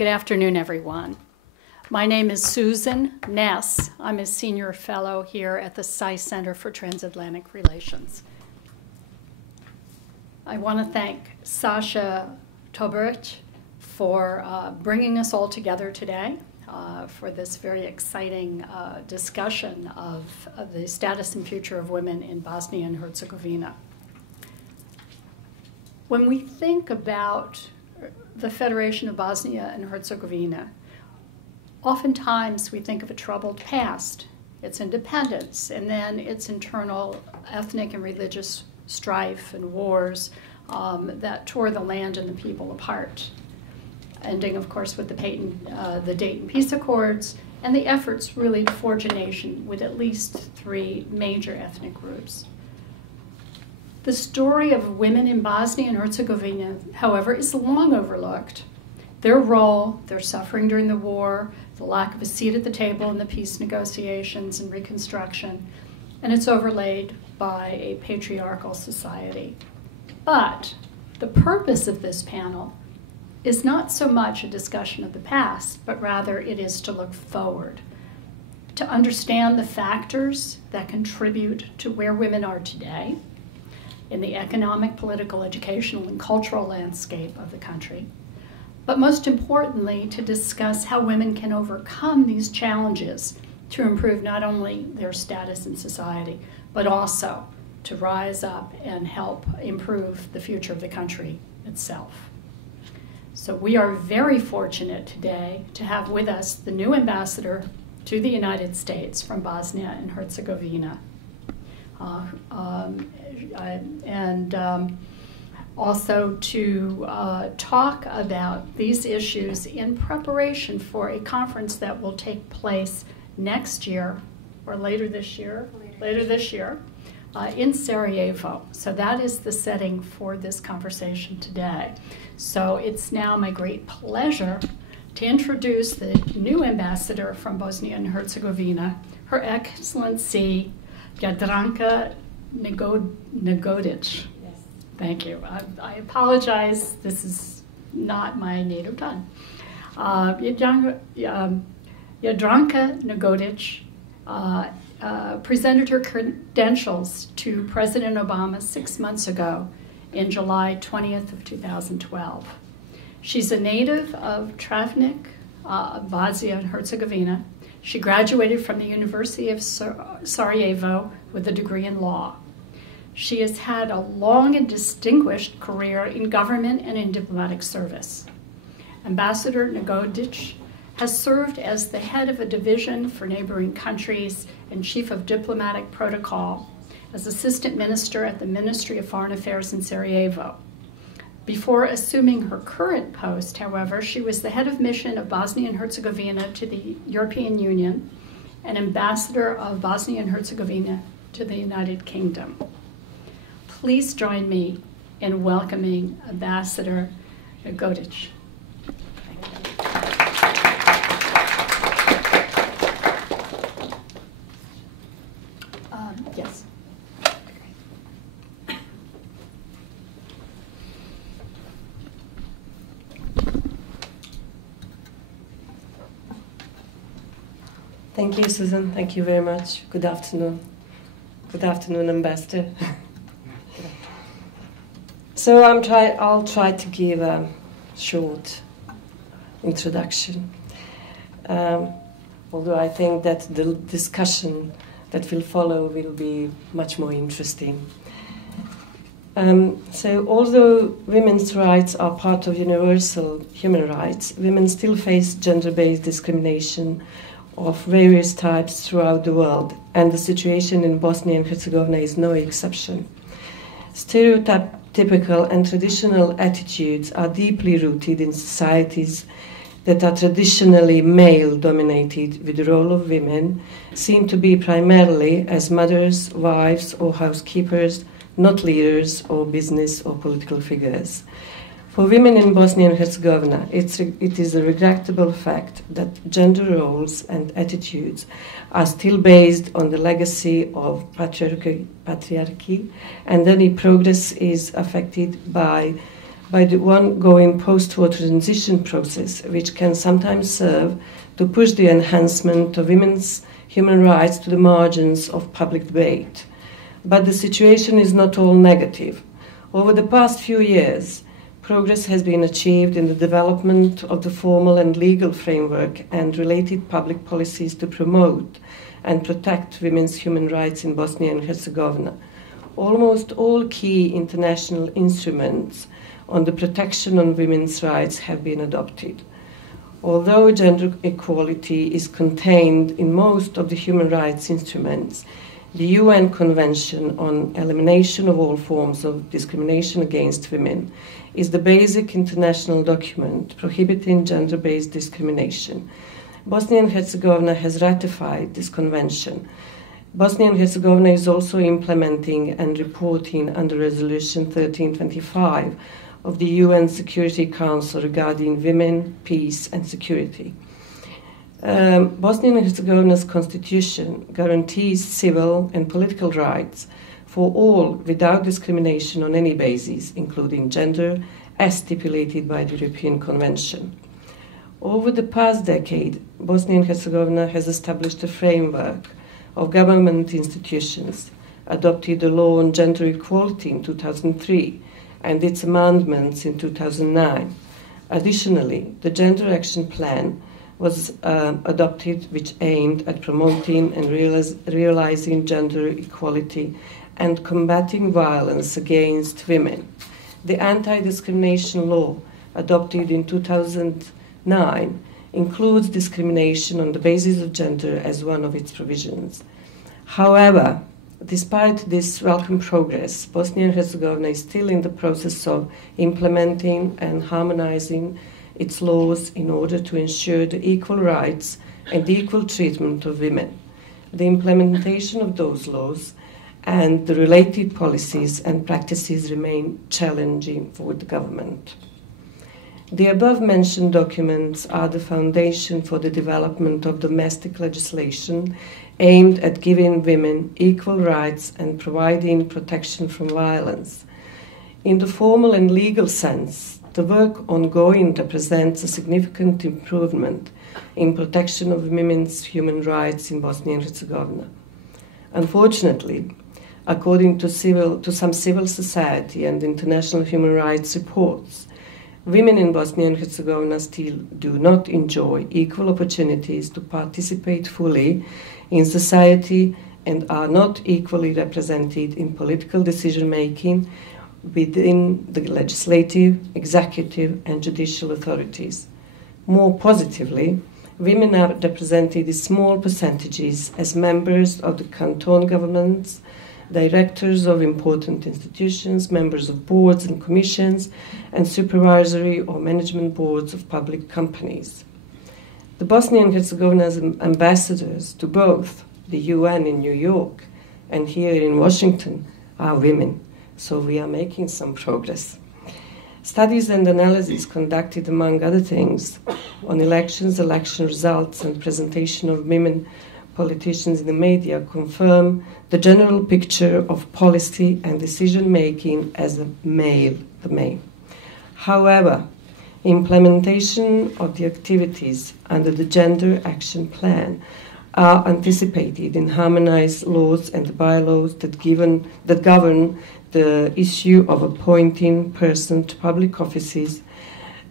Good afternoon, everyone. My name is Susan Ness. I'm a senior fellow here at the SAIS Center for Transatlantic Relations. I want to thank Sasha Toberich for bringing us all together today for this very exciting discussion of the status and future of women in Bosnia and Herzegovina. When we think about the Federation of Bosnia and Herzegovina, oftentimes we think of a troubled past, its independence, and then its internal ethnic and religious strife and wars that tore the land and the people apart, ending, of course, with the Dayton Peace Accords and the efforts really to forge a nation with at least 3 major ethnic groups. The story of women in Bosnia and Herzegovina, however, is long overlooked. Their role, their suffering during the war, the lack of a seat at the table in the peace negotiations and reconstruction, and it's overlaid by a patriarchal society. But the purpose of this panel is not so much a discussion of the past, but rather it is to look forward, to understand the factors that contribute to where women are today in the economic, political, educational, and cultural landscape of the country, but most importantly, to discuss how women can overcome these challenges to improve not only their status in society, but also to rise up and help improve the future of the country itself. So we are very fortunate today to have with us the new ambassador to the United States from Bosnia and Herzegovina. Also to talk about these issues in preparation for a conference that will take place next year, or later this year, in Sarajevo. So that is the setting for this conversation today. So it's now my great pleasure to introduce the new ambassador from Bosnia and Herzegovina, Her Excellency Jadranka Negodic. Yes. Thank you. I apologize. This is not my native tongue. Jadranka Negodic presented her credentials to President Obama 6 months ago in July 20th of 2012. She's a native of Travnik, Bosnia and Herzegovina. She graduated from the University of Sarajevo with a degree in law. She has had a long and distinguished career in government and in diplomatic service. Ambassador Negodic has served as the head of a division for neighboring countries and chief of diplomatic protocol as assistant minister at the Ministry of Foreign Affairs in Sarajevo. Before assuming her current post, however, she was the head of mission of Bosnia and Herzegovina to the European Union and ambassador of Bosnia and Herzegovina to the United Kingdom. Please join me in welcoming Ambassador Negodic. Yes. Thank you, Susan. Thank you very much. Good afternoon. Good afternoon, Ambassador. So I'll try to give a short introduction. Although I think that the discussion that will follow will be much more interesting. So although women's rights are part of universal human rights, women still face gender-based discrimination of various types throughout the world, and the situation in Bosnia and Herzegovina is no exception. Stereotypical and traditional attitudes are deeply rooted in societies that are traditionally male-dominated, with the role of women seen to be primarily as mothers, wives, or housekeepers, not leaders or business or political figures. For women in Bosnia and Herzegovina, it is a regrettable fact that gender roles and attitudes are still based on the legacy of patriarchy, and any progress is affected by by the ongoing post-war transition process, which can sometimes serve to push the enhancement of women's human rights to the margins of public debate. But the situation is not all negative. Over the past few years, progress has been achieved in the development of the formal and legal framework and related public policies to promote and protect women's human rights in Bosnia and Herzegovina. Almost all key international instruments on the protection of women's rights have been adopted. Although gender equality is contained in most of the human rights instruments, the UN Convention on Elimination of All Forms of Discrimination Against Women is the basic international document prohibiting gender-based discrimination. Bosnia and Herzegovina has ratified this convention. Bosnia and Herzegovina is also implementing and reporting under Resolution 1325 of the UN Security Council regarding women, peace and security. Bosnia and Herzegovina's constitution guarantees civil and political rights for all without discrimination on any basis, including gender, as stipulated by the European Convention. Over the past decade, Bosnia and Herzegovina has established a framework of government institutions, adopted a law on gender equality in 2003, and its amendments in 2009. Additionally, the Gender Action Plan was adopted, which aimed at promoting and realizing gender equality and combating violence against women. The anti-discrimination law, adopted in 2009, includes discrimination on the basis of gender as one of its provisions. However, despite this welcome progress, Bosnia and Herzegovina is still in the process of implementing and harmonizing its laws in order to ensure the equal rights and the equal treatment of women. The implementation of those laws and the related policies and practices remain challenging for the government. The above-mentioned documents are the foundation for the development of domestic legislation aimed at giving women equal rights and providing protection from violence. In the formal and legal sense, the work ongoing represents a significant improvement in protection of women's human rights in Bosnia and Herzegovina. Unfortunately, according to some civil society and international human rights reports, women in Bosnia and Herzegovina still do not enjoy equal opportunities to participate fully in society and are not equally represented in political decision-making within the legislative, executive and judicial authorities. More positively, women are represented in small percentages as members of the canton governments, directors of important institutions, members of boards and commissions, and supervisory or management boards of public companies. The Bosnia and Herzegovina's ambassadors to both the UN in New York and here in Washington are women, so we are making some progress. Studies and analyses conducted, among other things, on elections, election results, and presentation of women politicians in the media confirm the general picture of policy and decision-making as a male domain. However, implementation of the activities under the Gender Action Plan are anticipated in harmonized laws and bylaws that govern the issue of appointing persons to public offices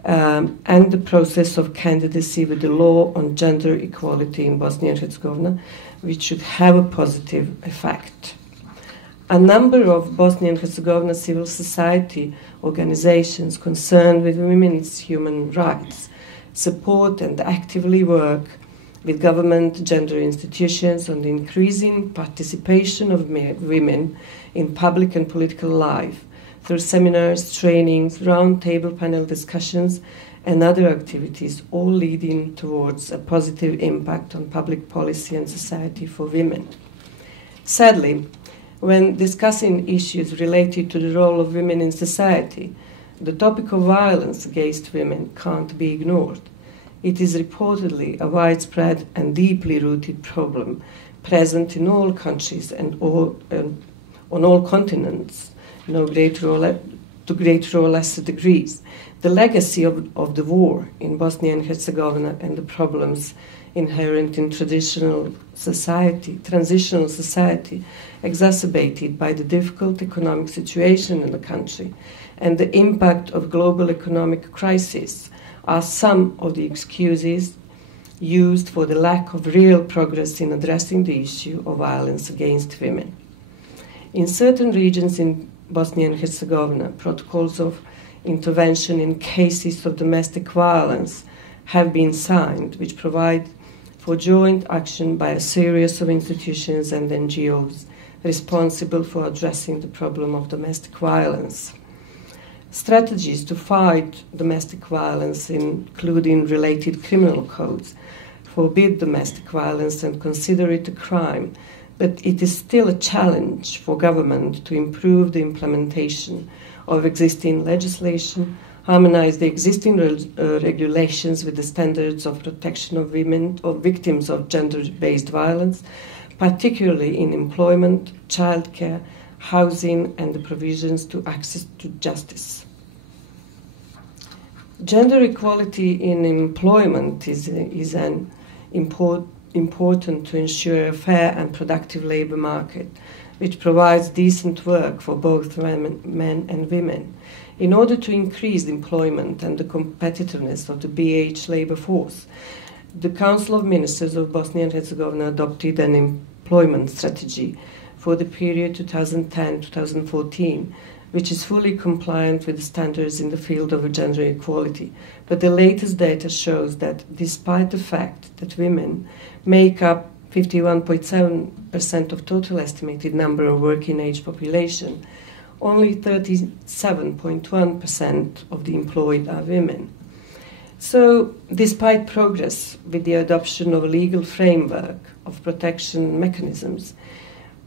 and the process of candidacy with the law on gender equality in Bosnia and Herzegovina, which should have a positive effect. A number of Bosnia and Herzegovina civil society organizations concerned with women's human rights support and actively work with government gender institutions on the increasing participation of women in public and political life through seminars, trainings, round-table panel discussions, and other activities, all leading towards a positive impact on public policy and society for women. Sadly, when discussing issues related to the role of women in society, the topic of violence against women can't be ignored. It is reportedly a widespread and deeply rooted problem present in all countries and on all continents, no greater or to greater or lesser degrees. The legacy of the war in Bosnia and Herzegovina and the problems inherent in transitional society, exacerbated by the difficult economic situation in the country and the impact of global economic crisis, are some of the excuses used for the lack of real progress in addressing the issue of violence against women. In certain regions in Bosnia and Herzegovina, protocols of intervention in cases of domestic violence have been signed, which provide for joint action by a series of institutions and NGOs responsible for addressing the problem of domestic violence. Strategies to fight domestic violence, including related criminal codes, forbid domestic violence and consider it a crime, but it is still a challenge for government to improve the implementation of existing legislation, harmonize the existing regulations with the standards of protection of women or victims of gender-based violence, particularly in employment, childcare, housing, and the provisions to access to justice. Gender equality in employment is an important to ensure a fair and productive labour market, which provides decent work for both men and women. In order to increase employment and the competitiveness of the BiH labour force, the Council of Ministers of Bosnia and Herzegovina adopted an employment strategy for the period 2010-2014, which is fully compliant with the standards in the field of gender equality. But the latest data shows that despite the fact that women make up 51.7% of total estimated number of working age population, only 37.1% of the employed are women. So, despite progress with the adoption of a legal framework of protection mechanisms,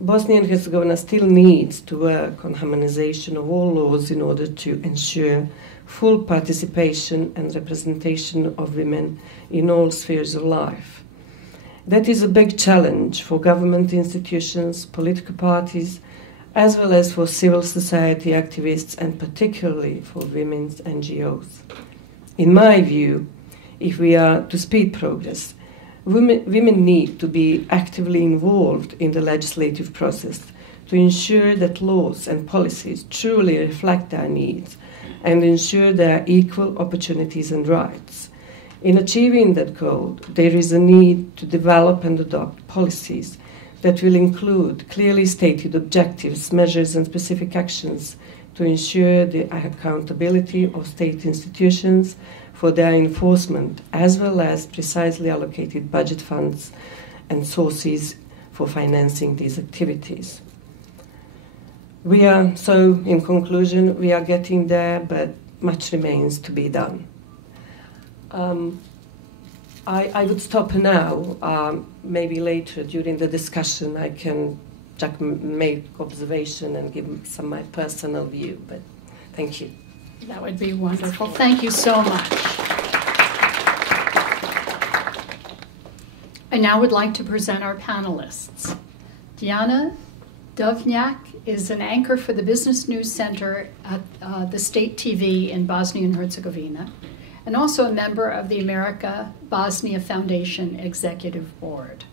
Bosnia and Herzegovina still needs to work on harmonization of all laws in order to ensure full participation and representation of women in all spheres of life. That is a big challenge for government institutions, political parties, as well as for civil society activists and particularly for women's NGOs. In my view, if we are to speed progress, women need to be actively involved in the legislative process to ensure that laws and policies truly reflect their needs and ensure their equal opportunities and rights. In achieving that goal, there is a need to develop and adopt policies that will include clearly stated objectives, measures, and specific actions to ensure the accountability of state institutions for their enforcement, as well as precisely allocated budget funds and sources for financing these activities. In conclusion, we are getting there, but much remains to be done. I would stop now. Maybe later during the discussion I can just make observation and give some of my personal view, but thank you. That would be wonderful. Thank you so much. I now would like to present our panelists. Dijana Duvnjak is an anchor for the Business News Center at the State TV in Bosnia and Herzegovina, and also a member of the America-Bosnia Foundation Executive Board.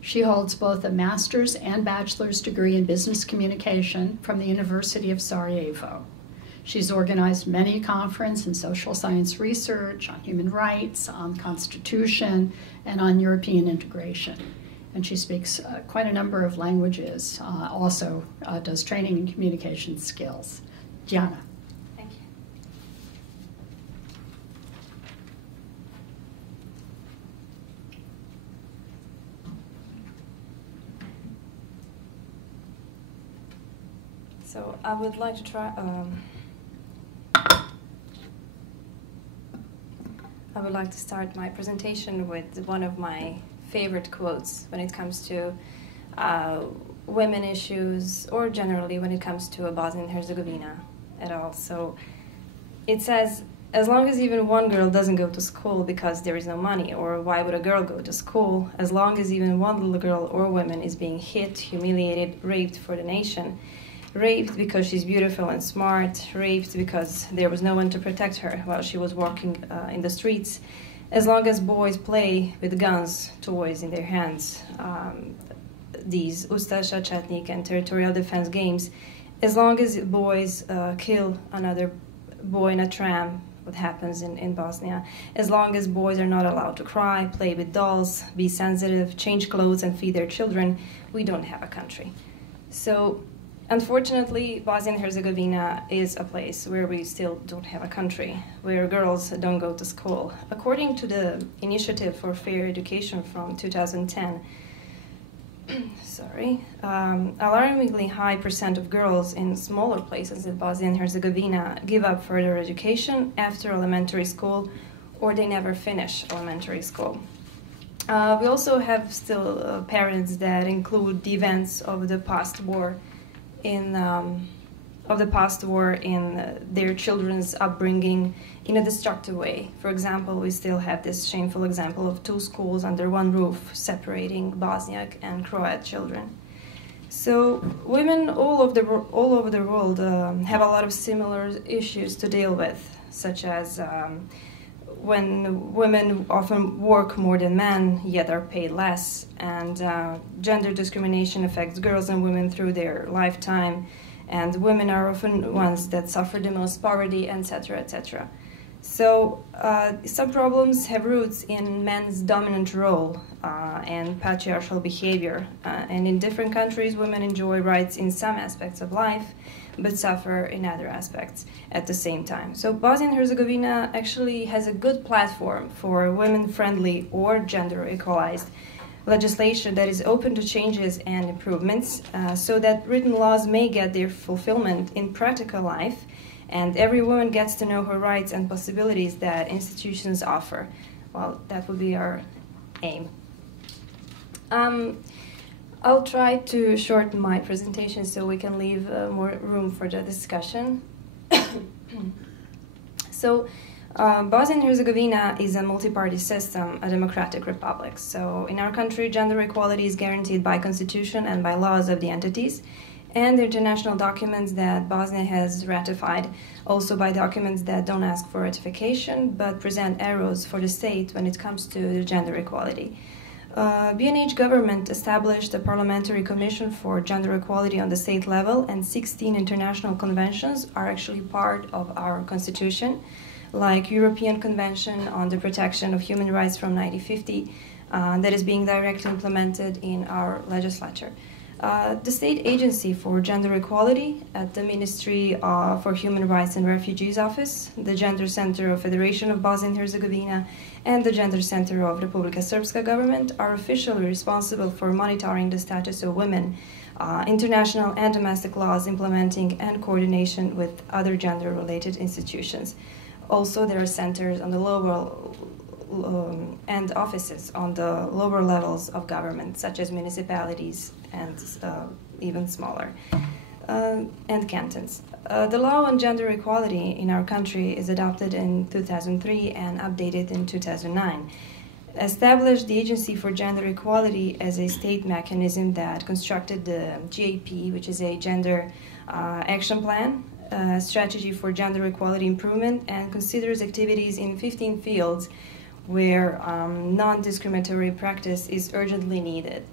She holds both a master's and bachelor's degree in business communication from the University of Sarajevo. She's organized many conferences in social science research, on human rights, on constitution, and on European integration. And she speaks quite a number of languages, also does training in communication skills. Dijana. Thank you. So I would like to try. I would like to start my presentation with one of my favorite quotes when it comes to women issues, or generally when it comes to Bosnia and Herzegovina at all. So it says, as long as even one girl doesn't go to school because there is no money, or why would a girl go to school, as long as even one little girl or woman is being hit, humiliated, raped for the nation, raped because she's beautiful and smart, raped because there was no one to protect her while she was walking in the streets. As long as boys play with guns, toys in their hands, these Ustasha, Chetnik, and territorial defense games, as long as boys kill another boy in a tram, what happens in Bosnia, as long as boys are not allowed to cry, play with dolls, be sensitive, change clothes, and feed their children, we don't have a country. So, unfortunately, Bosnia and Herzegovina is a place where we still don't have a country, where girls don't go to school. According to the Initiative for Fair Education from 2010, alarmingly high percent of girls in smaller places in Bosnia and Herzegovina give up further education after elementary school, or they never finish elementary school. We also have still parents that include the events of the past war in their children's upbringing in a destructive way. For example, we still have this shameful example of 2 schools under one roof separating Bosniak and Croat children. So women all over the world have a lot of similar issues to deal with, such as when women often work more than men, yet are paid less, and gender discrimination affects girls and women through their lifetime, and women are often ones that suffer the most poverty, etc., etc. So some problems have roots in men's dominant role and patriarchal behavior, and in different countries women enjoy rights in some aspects of life, but suffer in other aspects at the same time. So Bosnia and Herzegovina actually has a good platform for women-friendly or gender-equalized legislation that is open to changes and improvements, so that written laws may get their fulfillment in practical life, and every woman gets to know her rights and possibilities that institutions offer. Well, that would be our aim. I'll try to shorten my presentation so we can leave more room for the discussion. So, Bosnia and Herzegovina is a multi-party system, a democratic republic. So in our country, gender equality is guaranteed by constitution and by laws of the entities, and the international documents that Bosnia has ratified, also by documents that don't ask for ratification, but present arrows for the state when it comes to gender equality. BiH government established a parliamentary commission for gender equality on the state level, and 16 international conventions are actually part of our constitution, like European Convention on the Protection of Human Rights from 1950, that is being directly implemented in our legislature. The State Agency for Gender Equality at the Ministry for Human Rights and Refugees Office, the Gender Center of Federation of Bosnia and Herzegovina, and the Gender Center of Republika Srpska government are officially responsible for monitoring the status of women, international and domestic laws implementing, and coordination with other gender-related institutions. Also, there are centers on the lower and offices on the lower levels of government, such as municipalities and even smaller, and cantons. The law on gender equality in our country is adopted in 2003 and updated in 2009. Established the Agency for Gender Equality as a state mechanism that constructed the GAP, which is a gender action plan, strategy for gender equality improvement, and considers activities in 15 fields where non-discriminatory practice is urgently needed.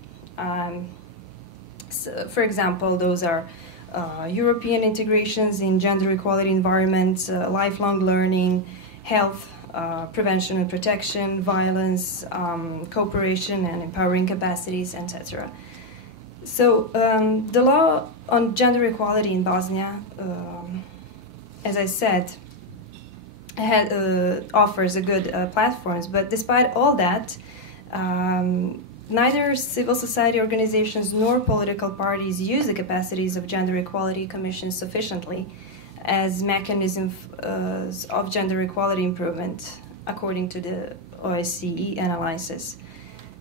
So, for example, those are European integrations in gender equality environments, lifelong learning, health, prevention and protection, violence, cooperation and empowering capacities, etc. So the law on gender equality in Bosnia, as I said, offers a good platforms, but despite all that, neither civil society organizations nor political parties use the capacities of gender equality commissions sufficiently as mechanisms of gender equality improvement, according to the OSCE analysis.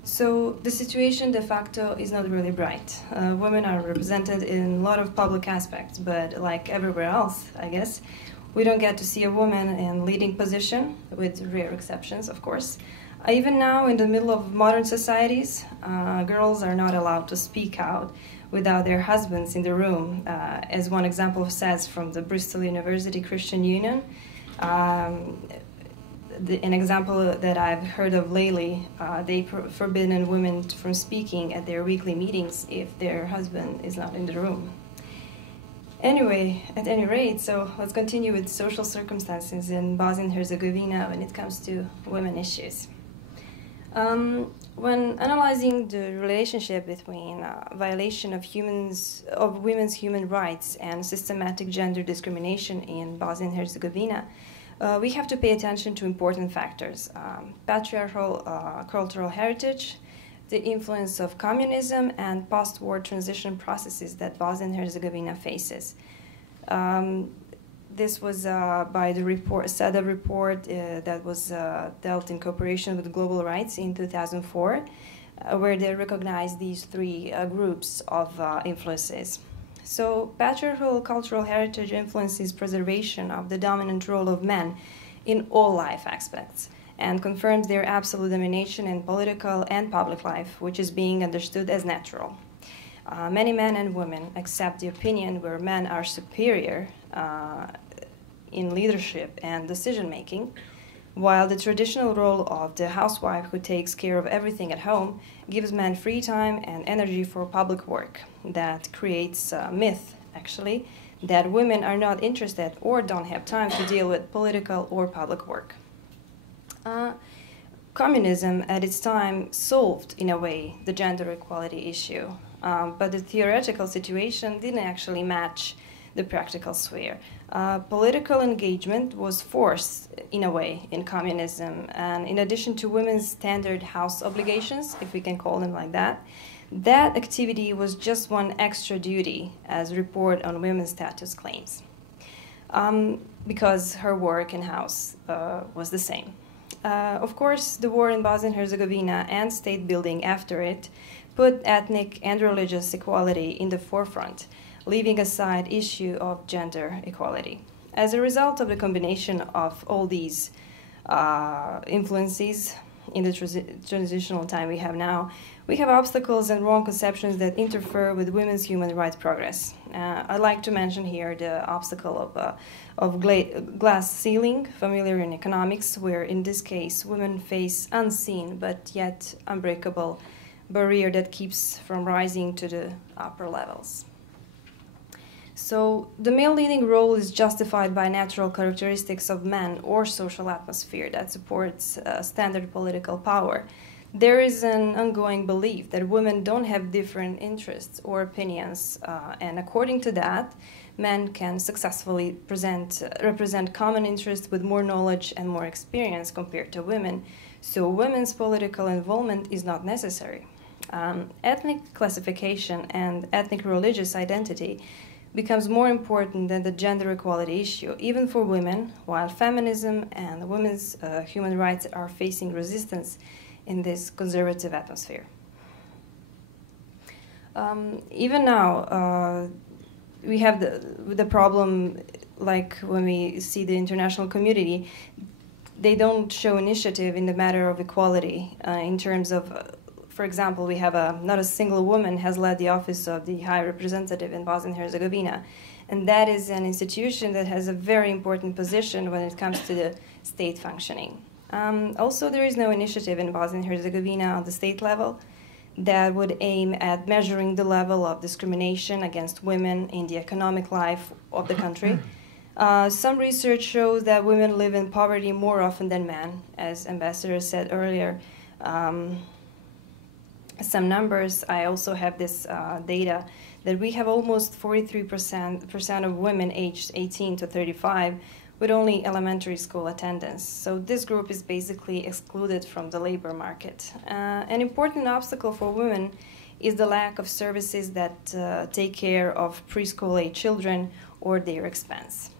So the situation de facto is not really bright. Women are represented in a lot of public aspects, but like everywhere else, I guess, we don't get to see a woman in leading position, with rare exceptions, of course. Even now, in the middle of modern societies, girls are not allowed to speak out without their husbands in the room, as one example says from the Bristol University Christian Union. An example that I've heard of lately, they forbidden women from speaking at their weekly meetings if their husband is not in the room. Anyway, at any rate, so let's continue with social circumstances in Bosnia and Herzegovina when it comes to women issues. When analyzing the relationship between violation of women's human rights and systematic gender discrimination in Bosnia and Herzegovina, we have to pay attention to important factors: patriarchal cultural heritage, the influence of communism, and post-war transition processes that Bosnia and Herzegovina faces. This was by the SADA report that was dealt in cooperation with Global Rights in 2004, where they recognized these three groups of influences. So patriarchal cultural heritage influences preservation of the dominant role of men in all life aspects and confirms their absolute domination in political and public life, which is being understood as natural. Many men and women accept the opinion where men are superior in leadership and decision-making, while the traditional role of the housewife who takes care of everything at home gives men free time and energy for public work. That creates a myth, actually, that women are not interested or don't have time to deal with political or public work. Communism at its time solved, in a way, the gender equality issue, but the theoretical situation didn't actually match the practical sphere. Political engagement was forced, in a way, in communism, and in addition to women's standard house obligations, if we can call them like that, that activity was just one extra duty as report on women's status claims, because her work in house was the same. Of course, the war in Bosnia and Herzegovina and state building after it put ethnic and religious equality in the forefront, leaving aside issue of gender equality. As a result of the combination of all these influences in the transitional time we have now, we have obstacles and wrong conceptions that interfere with women's human rights progress. I'd like to mention here the obstacle of glass ceiling, familiar in economics, where in this case women face unseen but yet unbreakable barrier that keeps from rising to the upper levels. So the male leading role is justified by natural characteristics of men or social atmosphere that supports standard political power. There is an ongoing belief that women don't have different interests or opinions, and according to that, men can successfully represent common interests with more knowledge and more experience compared to women, so women's political involvement is not necessary. Ethnic classification and ethnic religious identity becomes more important than the gender equality issue, even for women, while feminism and women's human rights are facing resistance in this conservative atmosphere. Even now, we have the problem, like when we see the international community, they don't show initiative in the matter of equality in terms of, for example, we have not a single woman has led the office of the High Representative in Bosnia and Herzegovina, and that is an institution that has a very important position when it comes to the state functioning. Also, there is no initiative in Bosnia and Herzegovina on the state level that would aim at measuring the level of discrimination against women in the economic life of the country. Some research shows that women live in poverty more often than men, as Ambassador said earlier. Some numbers, I also have this data, that we have almost 43% of women aged 18 to 35 with only elementary school attendance. So this group is basically excluded from the labor market. An important obstacle for women is the lack of services that take care of preschool-age children or their expense.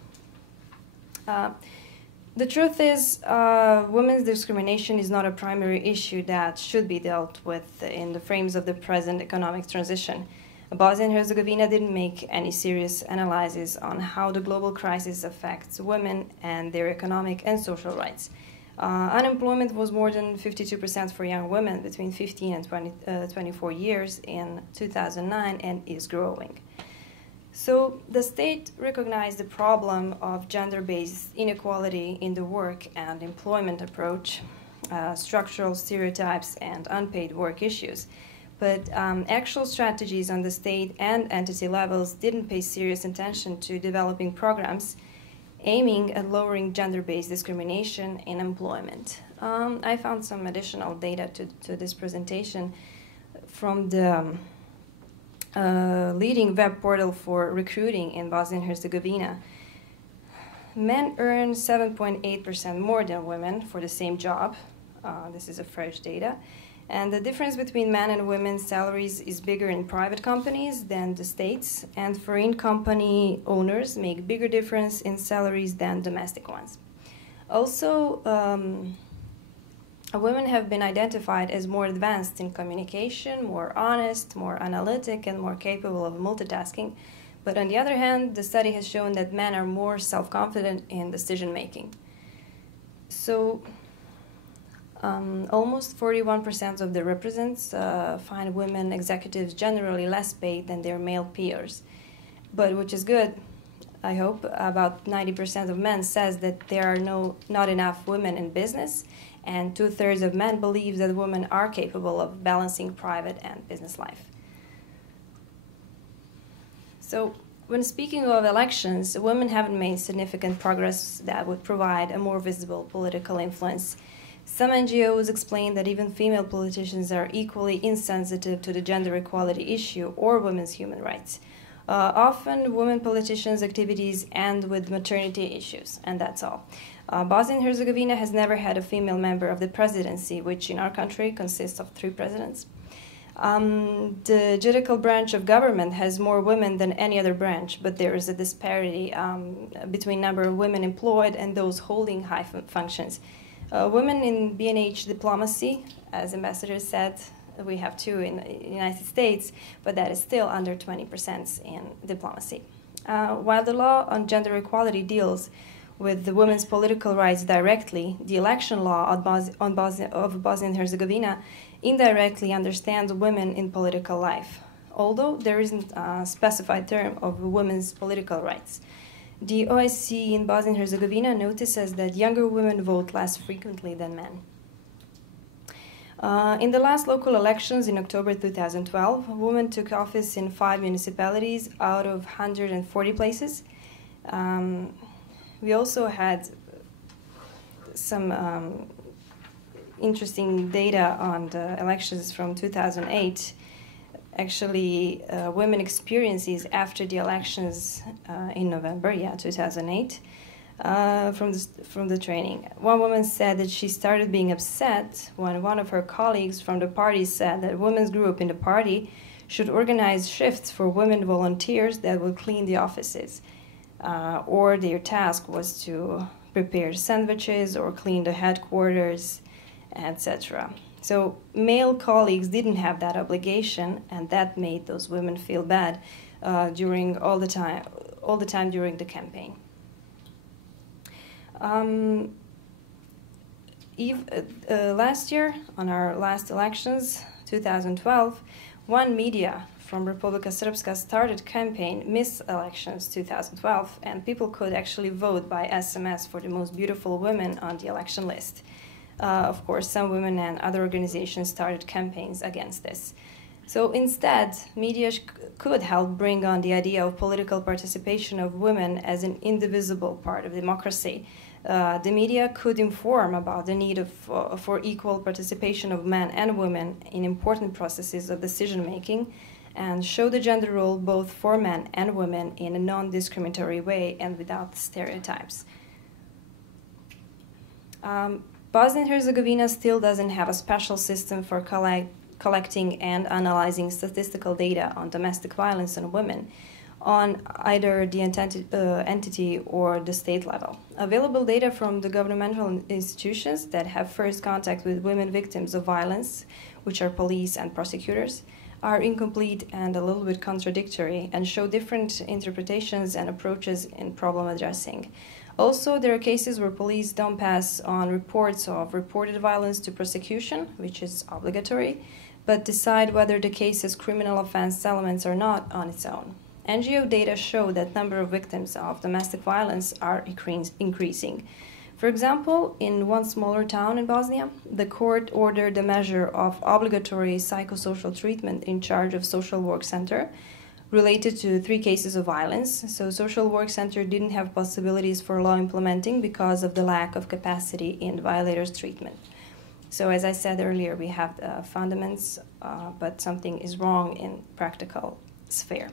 The truth is, women's discrimination is not a primary issue that should be dealt with in the frames of the present economic transition. Bosnia and Herzegovina didn't make any serious analysis on how the global crisis affects women and their economic and social rights. Unemployment was more than 52% for young women between 15 and 24 years in 2009 and is growing. So the state recognized the problem of gender-based inequality in the work and employment approach, structural stereotypes, and unpaid work issues. But actual strategies on the state and entity levels didn't pay serious attention to developing programs aiming at lowering gender-based discrimination in employment. I found some additional data to this presentation from the leading web portal for recruiting in Bosnia and Herzegovina. Men earn 7.8% more than women for the same job. This is a fresh data. And the difference between men and women's salaries is bigger in private companies than the states, and foreign company owners make bigger difference in salaries than domestic ones. Also, women have been identified as more advanced in communication, more honest, more analytic, and more capable of multitasking. But on the other hand, the study has shown that men are more self-confident in decision-making. So, almost 41% of the representatives find women executives generally less paid than their male peers. But which is good, I hope. About 90% of men says that there are not enough women in business, and 2/3 of men believe that women are capable of balancing private and business life. So, when speaking of elections, women haven't made significant progress that would provide a more visible political influence. Some NGOs explain that even female politicians are equally insensitive to the gender equality issue or women's human rights. Often, women politicians' activities end with maternity issues, and that's all. Bosnia and Herzegovina has never had a female member of the presidency, which in our country consists of 3 presidents. The judicial branch of government has more women than any other branch, but there is a disparity between number of women employed and those holding high functions. Women in BiH diplomacy, as Ambassador said, we have 2 in the United States, but that is still under 20% in diplomacy. While the law on gender equality deals with the women's political rights directly, the election law of Bosnia and Herzegovina indirectly understands women in political life, although there isn't a specified term of women's political rights. The OSCE in Bosnia and Herzegovina notices that younger women vote less frequently than men. In the last local elections in October 2012, women took office in 5 municipalities out of 140 places. We also had some interesting data on the elections from 2008. Actually, women experiences after the elections in November, 2008, from the training. One woman said that she started being upset when one of her colleagues from the party said that women's group in the party should organize shifts for women volunteers that would clean the offices, or their task was to prepare sandwiches or clean the headquarters, etc. So male colleagues didn't have that obligation, and that made those women feel bad during all the time during the campaign. Last year, on our last elections, 2012, one media from Republika Srpska started campaign Miss Elections 2012, and people could actually vote by SMS for the most beautiful women on the election list. Of course, some women and other organizations started campaigns against this. So instead, media could help bring on the idea of political participation of women as an indivisible part of democracy. The media could inform about the need for equal participation of men and women in important processes of decision-making and show the gender role both for men and women in a non-discriminatory way and without stereotypes. Bosnia and Herzegovina still doesn't have a special system for collecting and analyzing statistical data on domestic violence on women on either the entity or the state level. Available data from the governmental institutions that have first contact with women victims of violence, which are police and prosecutors, are incomplete and a little bit contradictory and show different interpretations and approaches in problem addressing. Also, there are cases where police don't pass on reports of reported violence to prosecution, which is obligatory, but decide whether the case has criminal offense elements or not on its own. NGO data show that number of victims of domestic violence are increasing. For example, in one smaller town in Bosnia, the court ordered a measure of obligatory psychosocial treatment in charge of social work center related to 3 cases of violence. So social work center didn't have possibilities for law implementing because of the lack of capacity in violators' treatment. So as I said earlier, we have the fundaments, but something is wrong in practical sphere.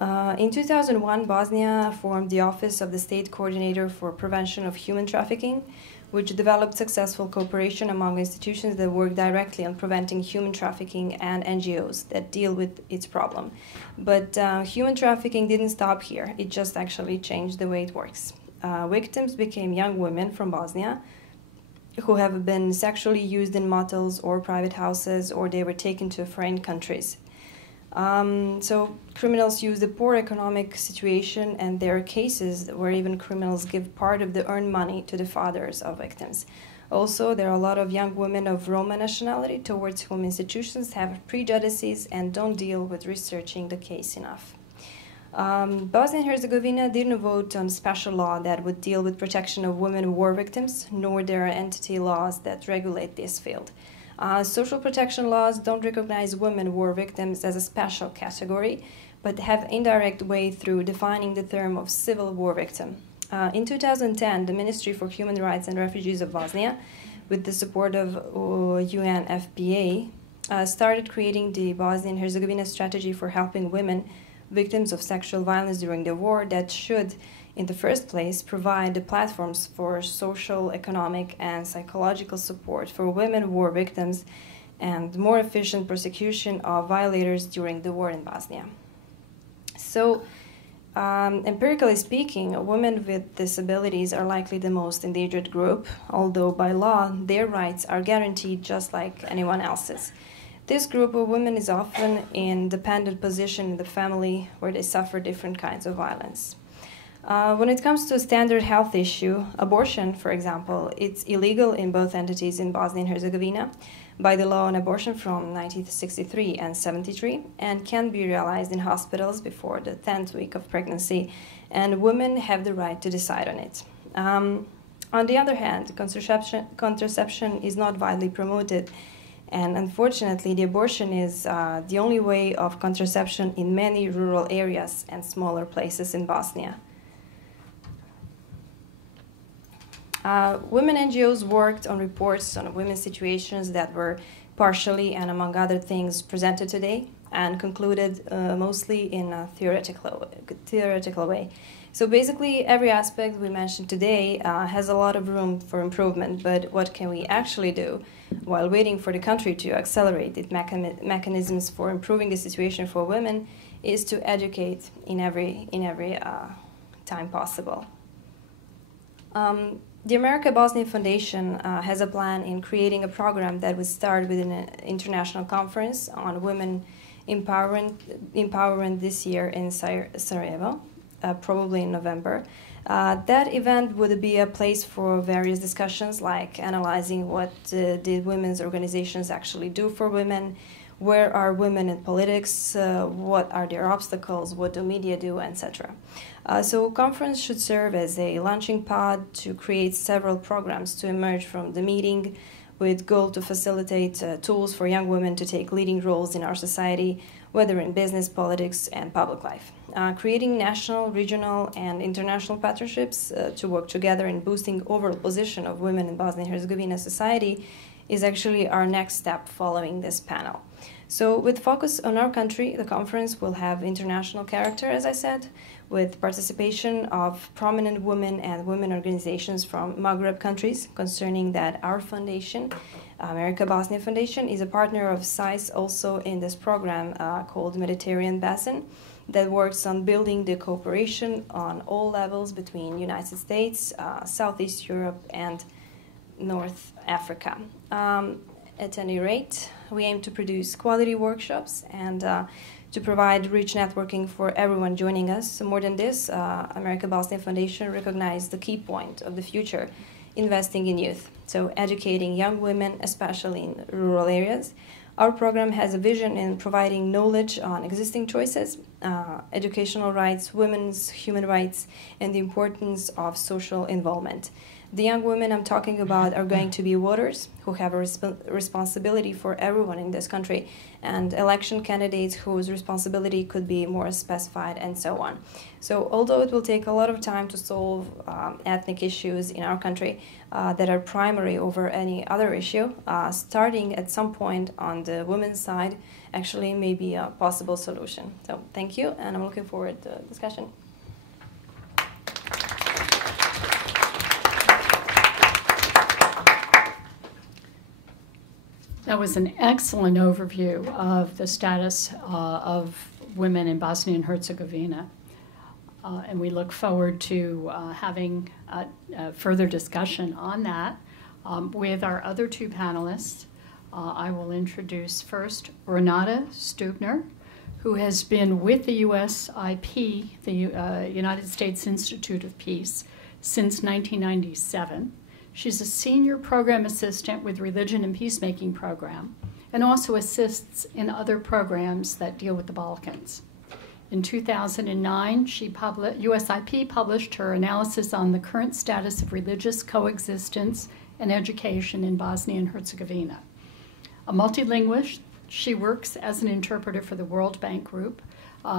In 2001, Bosnia formed the Office of the State Coordinator for Prevention of Human Trafficking, which developed successful cooperation among institutions that work directly on preventing human trafficking and NGOs that deal with its problem. But human trafficking didn't stop here. It just actually changed the way it works. Victims became young women from Bosnia who have been sexually used in motels or private houses, or they were taken to foreign countries. So criminals use the poor economic situation, and there are cases where even criminals give part of the earned money to the fathers of victims. Also, there are a lot of young women of Roma nationality towards whom institutions have prejudices and don't deal with researching the case enough. Bosnia and Herzegovina didn't vote on special law that would deal with protection of women war victims, nor there are entity laws that regulate this field. Social protection laws don't recognize women war victims as a special category, but have indirect way through defining the term of civil war victim. In 2010, the Ministry for Human Rights and Refugees of Bosnia, with the support of UNFPA, started creating the Bosnia and Herzegovina strategy for helping women victims of sexual violence during the war that should, in the first place, provide the platforms for social, economic, and psychological support for women war victims and more efficient prosecution of violators during the war in Bosnia. So, empirically speaking, women with disabilities are likely the most endangered group, although by law, their rights are guaranteed just like anyone else's. This group of women is often in dependent position in the family where they suffer different kinds of violence. When it comes to a standard health issue, abortion, for example, it's illegal in both entities in Bosnia and Herzegovina by the law on abortion from 1963 and 73, and can be realized in hospitals before the 10th week of pregnancy, and women have the right to decide on it. On the other hand, contraception is not widely promoted, and unfortunately, the abortion is the only way of contraception in many rural areas and smaller places in Bosnia. Women NGOs worked on reports on women's situations that were partially and among other things presented today and concluded mostly in a theoretical way. So basically every aspect we mentioned today has a lot of room for improvement, but what can we actually do while waiting for the country to accelerate its mechanisms for improving the situation for women is to educate in every time possible. The America-Bosnia Foundation has a plan in creating a program that would start with an international conference on women empowerment this year in Sarajevo, probably in November. That event would be a place for various discussions, like analyzing what did women's organizations actually do for women, where are women in politics, what are their obstacles, what do media do, etc. So conference should serve as a launching pad to create several programs to emerge from the meeting with goal to facilitate tools for young women to take leading roles in our society, whether in business, politics, and public life. Creating national, regional, and international partnerships to work together in boosting overall position of women in Bosnia and Herzegovina society is actually our next step following this panel. So with focus on our country, the conference will have international character, as I said, with participation of prominent women and women organizations from Maghreb countries, concerning that our foundation, America-Bosnia Foundation, is a partner of SAIS also in this program called Mediterranean Basin, that works on building the cooperation on all levels between United States, Southeast Europe, and North Africa. at any rate. We aim to produce quality workshops and to provide rich networking for everyone joining us. More than this, America-Bosnia Foundation recognized the key point of the future, investing in youth, so educating young women, especially in rural areas. Our program has a vision in providing knowledge on existing choices, educational rights, women's human rights, and the importance of social involvement. The young women I'm talking about are going to be voters who have a responsibility for everyone in this country, and election candidates whose responsibility could be more specified, and so on. So although it will take a lot of time to solve ethnic issues in our country that are primary over any other issue, starting at some point on the women's side actually may be a possible solution. So thank you, and I'm looking forward to the discussion. That was an excellent overview of the status of women in Bosnia and Herzegovina. And we look forward to having further discussion on that with our other two panelists. I will introduce first Renata Stuebner, who has been with the USIP, the United States Institute of Peace, since 1997. She's a senior program assistant with Religion and Peacemaking Program and also assists in other programs that deal with the Balkans. In 2009, USIP published her analysis on the current status of religious coexistence and education in Bosnia and Herzegovina. A multilingualist, she works as an interpreter for the World Bank Group.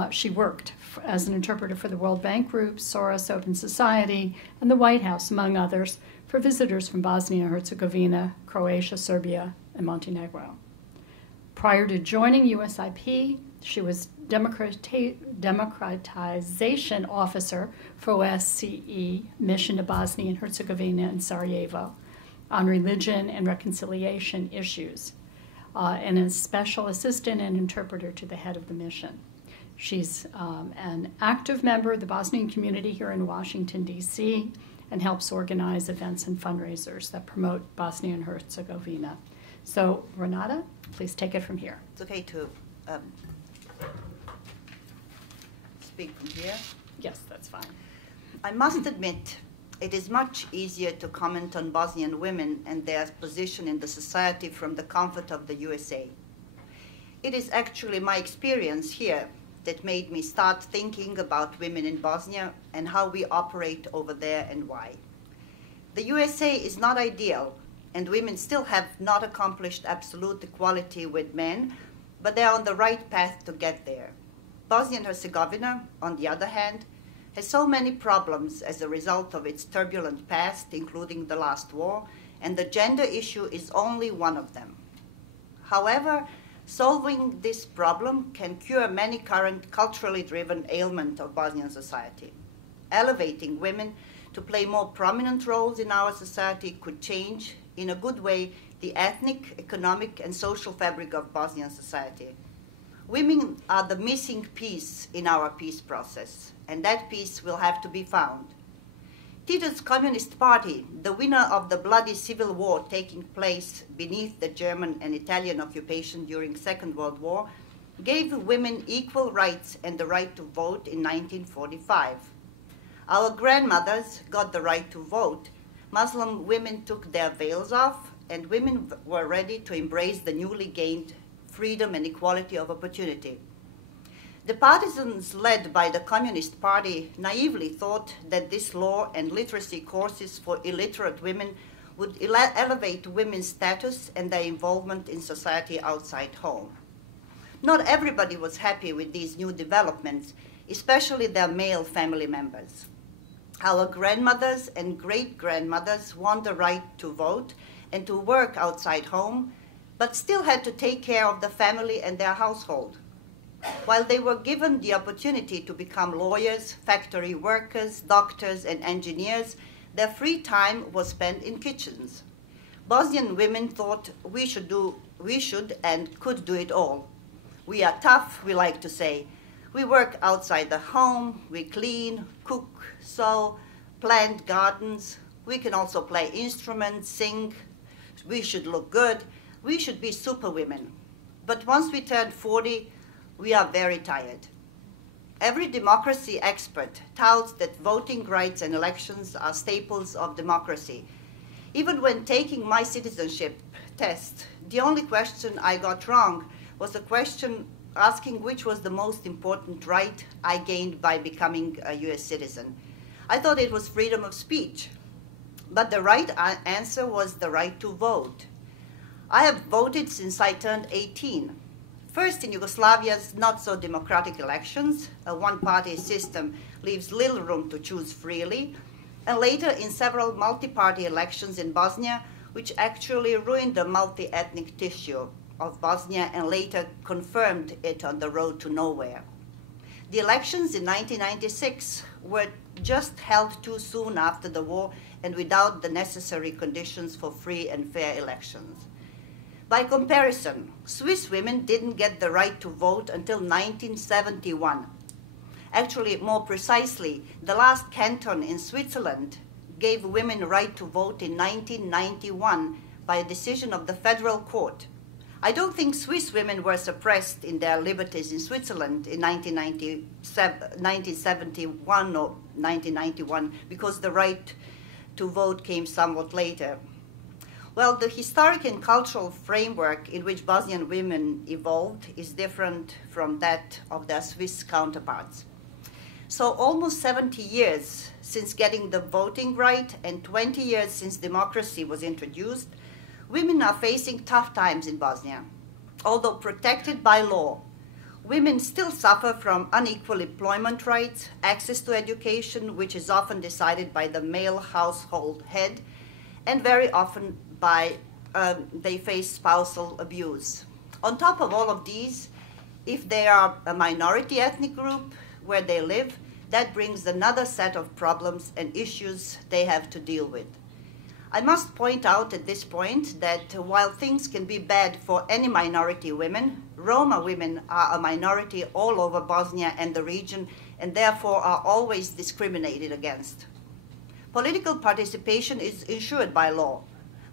She worked as an interpreter for the World Bank Group, Soros Open Society, and the White House, among others, for visitors from Bosnia and Herzegovina, Croatia, Serbia, and Montenegro. Prior to joining USIP, she was Democratization Officer for OSCE Mission to Bosnia and Herzegovina and Sarajevo on religion and reconciliation issues, and a special assistant and interpreter to the head of the mission. She's an active member of the Bosnian community here in Washington, D.C., and helps organize events and fundraisers that promote Bosnia and Herzegovina. So, Renata, please take it from here. It's okay to speak from here? Yes, that's fine. I must admit, it is much easier to comment on Bosnian women and their position in the society from the comfort of the USA. It is actually my experience here that made me start thinking about women in Bosnia and how we operate over there and why. The USA is not ideal, and women still have not accomplished absolute equality with men, but they are on the right path to get there. Bosnia and Herzegovina, on the other hand, has so many problems as a result of its turbulent past, including the last war, and the gender issue is only one of them. However, solving this problem can cure many current culturally driven ailments of Bosnian society. Elevating women to play more prominent roles in our society could change, in a good way, the ethnic, economic, and social fabric of Bosnian society. Women are the missing piece in our peace process, and that piece will have to be found. Tito's Communist Party, the winner of the bloody civil war taking place beneath the German and Italian occupation during the Second World War, gave women equal rights and the right to vote in 1945. Our grandmothers got the right to vote. Muslim women took their veils off, and women were ready to embrace the newly gained freedom and equality of opportunity. The partisans led by the Communist Party naively thought that this law and literacy courses for illiterate women would elevate women's status and their involvement in society outside home. Not everybody was happy with these new developments, especially their male family members. Our grandmothers and great-grandmothers won the right to vote and to work outside home, but still had to take care of the family and their household. While they were given the opportunity to become lawyers, factory workers, doctors, and engineers, their free time was spent in kitchens. Bosnian women thought we should and could do it all. We are tough, we like to say. We work outside the home, we clean, cook, sew, plant gardens. We can also play instruments, sing. We should look good. We should be superwomen. But once we turn 40, we are very tired. Every democracy expert touts that voting rights and elections are staples of democracy. Even when taking my citizenship test, the only question I got wrong was a question asking which was the most important right I gained by becoming a US citizen. I thought it was freedom of speech, but the right answer was the right to vote. I have voted since I turned 18. First in Yugoslavia's not-so-democratic elections, a one-party system leaves little room to choose freely, and later in several multi-party elections in Bosnia, which actually ruined the multi-ethnic tissue of Bosnia and later confirmed it on the road to nowhere. The elections in 1996 were just held too soon after the war and without the necessary conditions for free and fair elections. By comparison, Swiss women didn't get the right to vote until 1971. Actually, more precisely, the last canton in Switzerland gave women the right to vote in 1991 by a decision of the federal court. I don't think Swiss women were suppressed in their liberties in Switzerland in 1971 or 1991 because the right to vote came somewhat later. Well, the historic and cultural framework in which Bosnian women evolved is different from that of their Swiss counterparts. So almost 70 years since getting the voting right and 20 years since democracy was introduced, women are facing tough times in Bosnia. Although protected by law, women still suffer from unequal employment rights, access to education, which is often decided by the male household head, and very often they face spousal abuse. On top of all of these, if they are a minority ethnic group where they live, that brings another set of problems and issues they have to deal with. I must point out at this point that while things can be bad for any minority women, Roma women are a minority all over Bosnia and the region and therefore are always discriminated against. Political participation is ensured by law.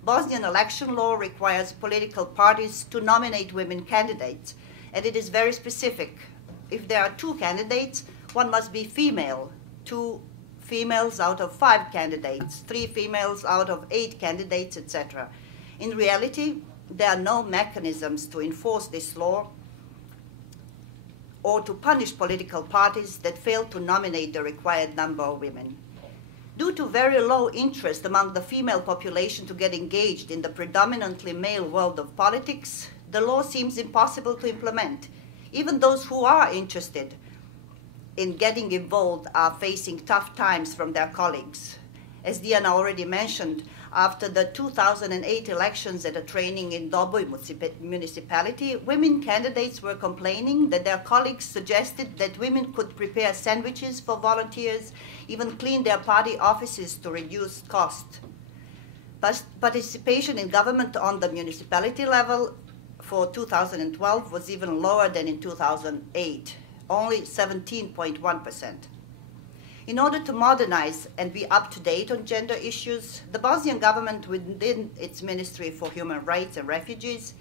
Bosnian election law requires political parties to nominate women candidates, and it is very specific. If there are 2 candidates, one must be female, 2 females out of 5 candidates, 3 females out of 8 candidates, etc. In reality, there are no mechanisms to enforce this law or to punish political parties that fail to nominate the required number of women. Due to very low interest among the female population to get engaged in the predominantly male world of politics, the law seems impossible to implement. Even those who are interested in getting involved are facing tough times from their colleagues. As Dijana already mentioned, after the 2008 elections at a training in Doboj municipality, women candidates were complaining that their colleagues suggested that women could prepare sandwiches for volunteers, even clean their party offices to reduce cost. Participation in government on the municipality level for 2012 was even lower than in 2008, only 17.1%. In order to modernize and be up to date on gender issues, the Bosnian government within its Ministry for Human Rights and Refugees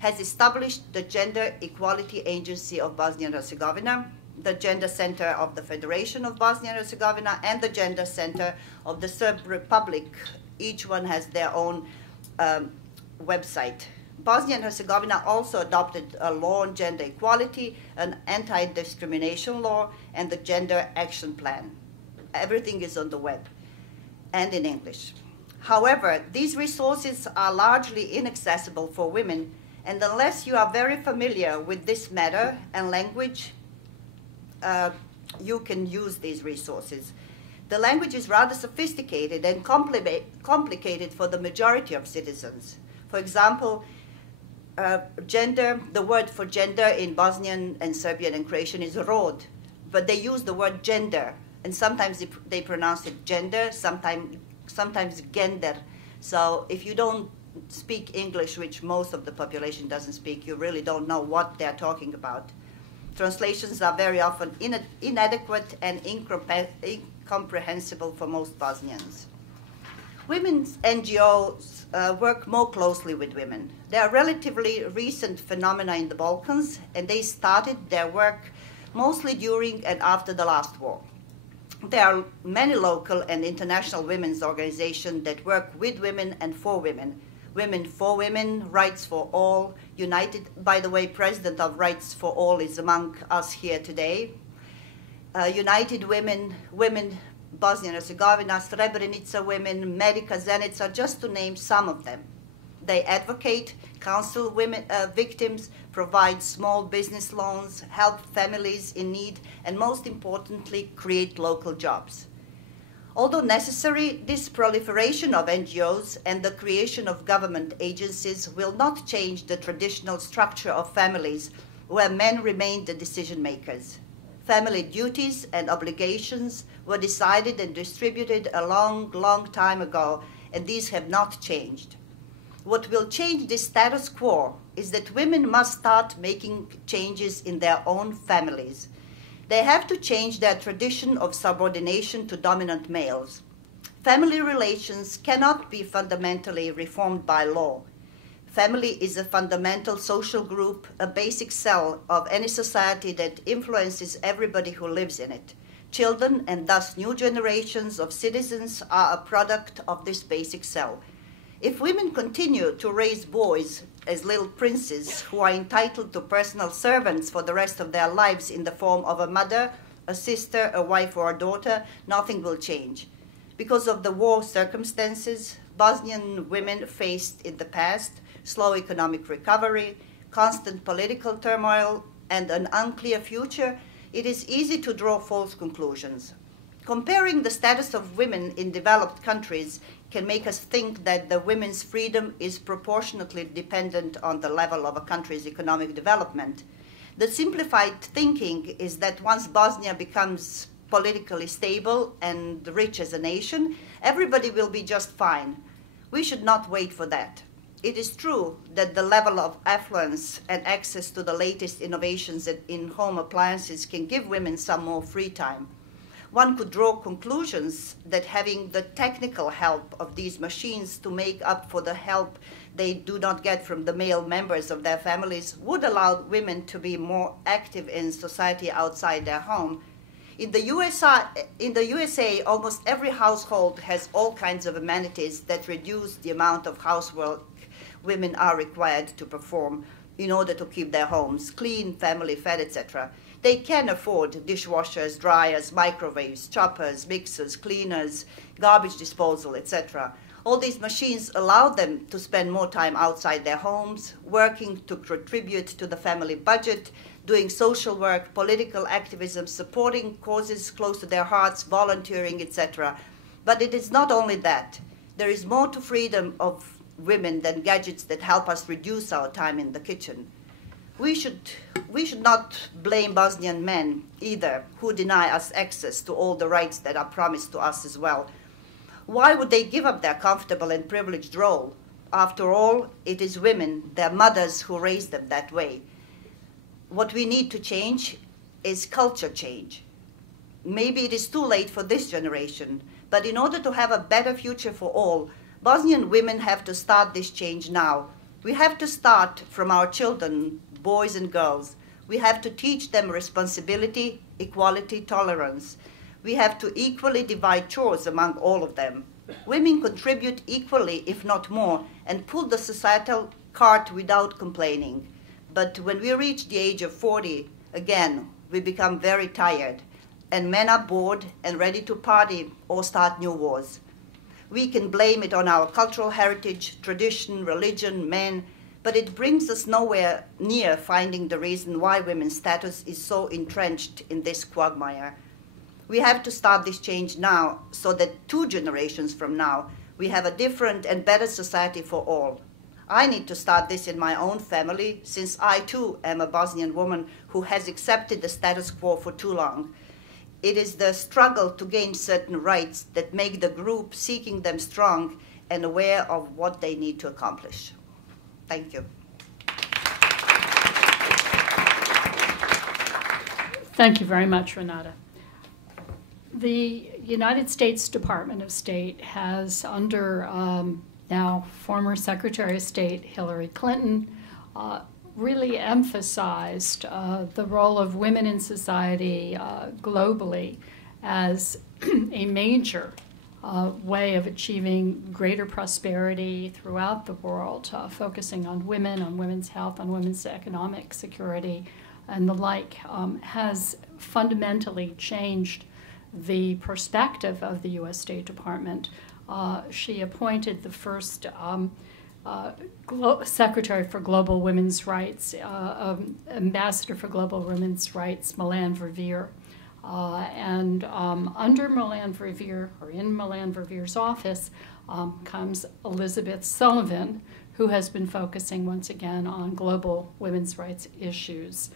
has established the Gender Equality Agency of Bosnia and Herzegovina, the Gender Center of the Federation of Bosnia and Herzegovina, and the Gender Center of the Serb Republic. Each one has their own website. Bosnia and Herzegovina also adopted a law on gender equality, an anti-discrimination law, and the Gender Action Plan. Everything is on the web and in English. However, these resources are largely inaccessible for women, and unless you are very familiar with this matter and language, you can use these resources. The language is rather sophisticated and complicated for the majority of citizens. For example, gender, the word for gender in Bosnian and Serbian and Croatian is rod, but they use the word gender, and sometimes they pronounce it gender, sometimes gender. So if you don't speak English, which most of the population doesn't speak, you really don't know what they're talking about. Translations are very often inadequate and incomprehensible for most Bosnians. Women's NGOs work more closely with women. They are relatively recent phenomena in the Balkans, and they started their work mostly during and after the last war. There are many local and international women's organizations that work with women and for women. Women for Women, Rights for All, United, by the way, President of Rights for All is among us here today. United Women, Women Bosnia and Herzegovina, Srebrenica Women, Medica Zenica, just to name some of them. They advocate, counsel women, victims, provide small business loans, help families in need, and most importantly, create local jobs. Although necessary, this proliferation of NGOs and the creation of government agencies will not change the traditional structure of families where men remain the decision makers. Family duties and obligations were decided and distributed a long, long time ago, and these have not changed. What will change this status quo is that women must start making changes in their own families. They have to change their tradition of subordination to dominant males. Family relations cannot be fundamentally reformed by law. Family is a fundamental social group, a basic cell of any society that influences everybody who lives in it. Children, and thus new generations of citizens, are a product of this basic cell. If women continue to raise boys as little princes who are entitled to personal servants for the rest of their lives in the form of a mother, a sister, a wife, or a daughter, nothing will change. Because of the war circumstances Bosnian women faced in the past, slow economic recovery, constant political turmoil, and an unclear future, it is easy to draw false conclusions. Comparing the status of women in developed countries can make us think that the women's freedom is proportionately dependent on the level of a country's economic development. The simplified thinking is that once Bosnia becomes politically stable and rich as a nation, everybody will be just fine. We should not wait for that. It is true that the level of affluence and access to the latest innovations in home appliances can give women some more free time. One could draw conclusions that having the technical help of these machines to make up for the help they do not get from the male members of their families would allow women to be more active in society outside their home. In the USA, almost every household has all kinds of amenities that reduce the amount of housework women are required to perform in order to keep their homes clean, family-fed, etc. They can afford dishwashers, dryers, microwaves, choppers, mixers, cleaners, garbage disposal, etc. All these machines allow them to spend more time outside their homes, working to contribute to the family budget, doing social work, political activism, supporting causes close to their hearts, volunteering, etc. But it is not only that. There is more to freedom of women than gadgets that help us reduce our time in the kitchen. We should not blame Bosnian men either, who deny us access to all the rights that are promised to us as well. Why would they give up their comfortable and privileged role? After all, it is women, their mothers, who raised them that way. What we need to change is culture change. Maybe it is too late for this generation, but in order to have a better future for all, Bosnian women have to start this change now. We have to start from our children, boys and girls. We have to teach them responsibility, equality, tolerance. We have to equally divide chores among all of them. Women contribute equally, if not more, and pull the societal cart without complaining. But when we reach the age of 40, again, we become very tired, and men are bored and ready to party or start new wars. We can blame it on our cultural heritage, tradition, religion, men, but it brings us nowhere near finding the reason why women's status is so entrenched in this quagmire. We have to start this change now so that 2 generations from now, we have a different and better society for all. I need to start this in my own family, since I too am a Bosnian woman who has accepted the status quo for too long. It is the struggle to gain certain rights that make the group seeking them strong and aware of what they need to accomplish. Thank you. Thank you very much, Renata. The United States Department of State has, under now former Secretary of State Hillary Clinton, really emphasized the role of women in society globally as a major way of achieving greater prosperity throughout the world, focusing on women, on women's health, on women's economic security, and the like, has fundamentally changed the perspective of the U.S. State Department. She appointed the first Secretary for Global Women's Rights, Ambassador for Global Women's Rights, Milan Verveer. And under Milan Verveer, or in Milan Verveer's office, comes Elizabeth Sullivan, who has been focusing once again on global women's rights issues.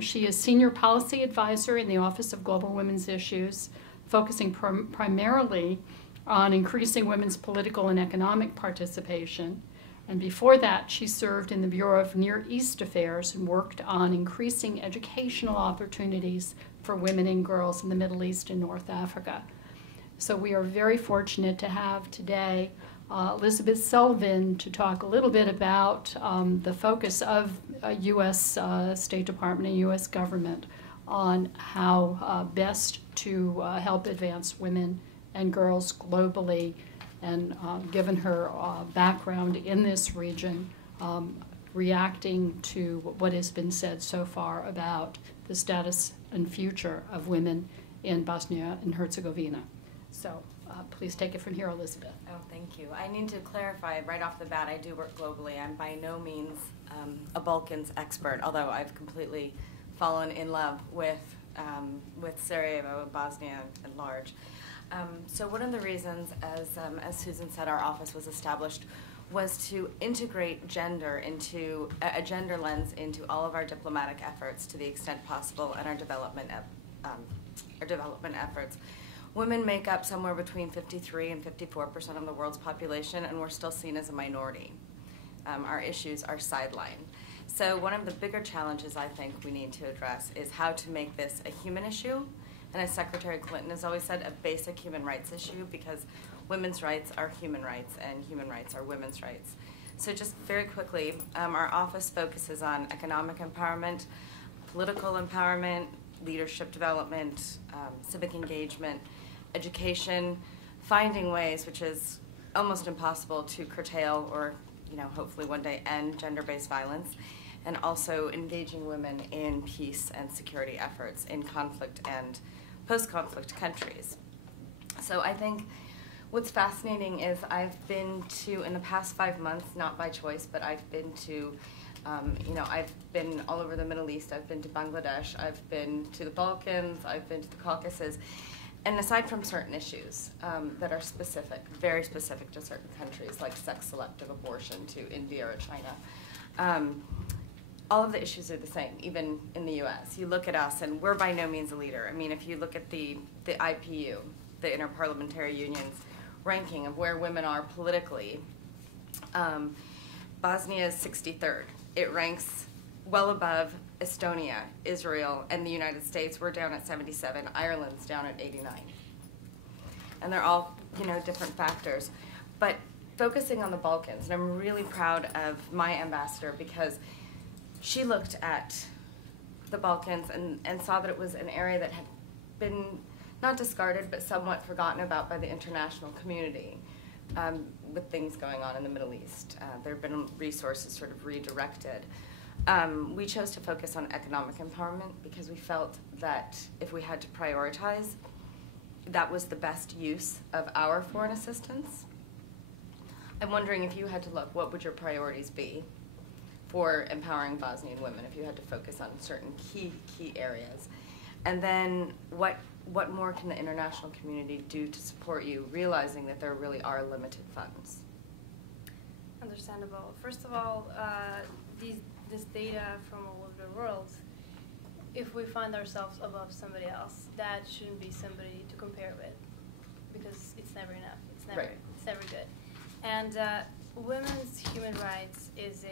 She is Senior Policy Advisor in the Office of Global Women's Issues, focusing primarily on increasing women's political and economic participation. And before that, she served in the Bureau of Near East Affairs and worked on increasing educational opportunities for women and girls in the Middle East and North Africa. So we are very fortunate to have today Elizabeth Sullivan to talk a little bit about the focus of U.S. State Department and U.S. government on how best to help advance women and girls globally, and given her background in this region, reacting to what has been said so far about the status and future of women in Bosnia and Herzegovina. So please take it from here, Elizabeth. Oh, thank you. I need to clarify right off the bat, I do work globally. I'm by no means a Balkans expert, although I've completely fallen in love with Sarajevo, Bosnia at large. So one of the reasons, as Susan said, our office was established was to integrate gender into a gender lens into all of our diplomatic efforts to the extent possible, and our development efforts. Women make up somewhere between 53 and 54% of the world's population, and we're still seen as a minority. Our issues are sidelined. So one of the bigger challenges I think we need to address is how to make this a human issue, and as Secretary Clinton has always said, a basic human rights issue, because women's rights are human rights and human rights are women's rights. So just very quickly, our office focuses on economic empowerment, political empowerment, leadership development, civic engagement, education, finding ways, which is almost impossible, to curtail or, hopefully one day end gender-based violence, and also engaging women in peace and security efforts in conflict and post-conflict countries. So I think what's fascinating is I've been to, in the past 5 months, not by choice, but I've been to, I've been all over the Middle East. I've been to Bangladesh, I've been to the Balkans, I've been to the Caucasus. And aside from certain issues that are specific, very specific to certain countries, like sex-selective abortion to India or China, all of the issues are the same, even in the U.S. You look at us, and we're by no means a leader. I mean, if you look at the IPU, the Interparliamentary Union's ranking of where women are politically, Bosnia is 63rd. It ranks well above Estonia, Israel, and the United States. We're down at 77. Ireland's down at 89. And they're all, different factors. But focusing on the Balkans, and I'm really proud of my ambassador because she looked at the Balkans and saw that it was an area that had been not discarded, but somewhat forgotten about by the international community with things going on in the Middle East. There have been resources sort of redirected. We chose to focus on economic empowerment because we felt that if we had to prioritize, that was the best use of our foreign assistance. I'm wondering, if you had to look, what would your priorities be for empowering Bosnian women if you had to focus on certain key areas? And then what more can the international community do to support you, realizing that there really are limited funds? Understandable. First of all, this data from all over the world, if we find ourselves above somebody else, that shouldn't be somebody to compare with, because it's never enough. It's never good. And women's human rights is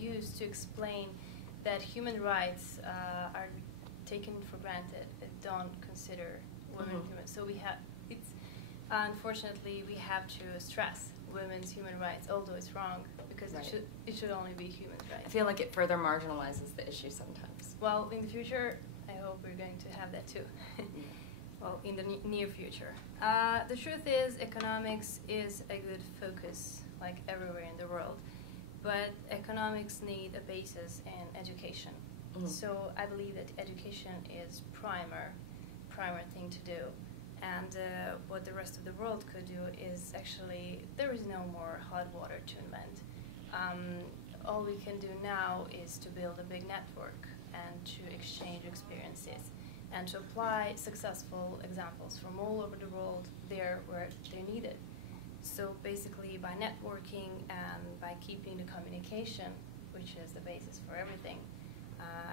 used to explain that human rights are taken for granted and don't consider women human. So unfortunately, we have to stress women's human rights, although it's wrong, because it should only be human rights. I feel like it further marginalizes the issue sometimes. Well, in the future, I hope we're going to have that too. Well, in the near future. The truth is, economics is a good focus, like everywhere in the world, but economics need a basis in education. So I believe that education is primer thing to do. And what the rest of the world could do is actually, there is no more hot water to invent. All we can do now is to build a big network and to exchange experiences and to apply successful examples from all over the world there where they're needed. So basically, by networking and by keeping the communication, which is the basis for everything,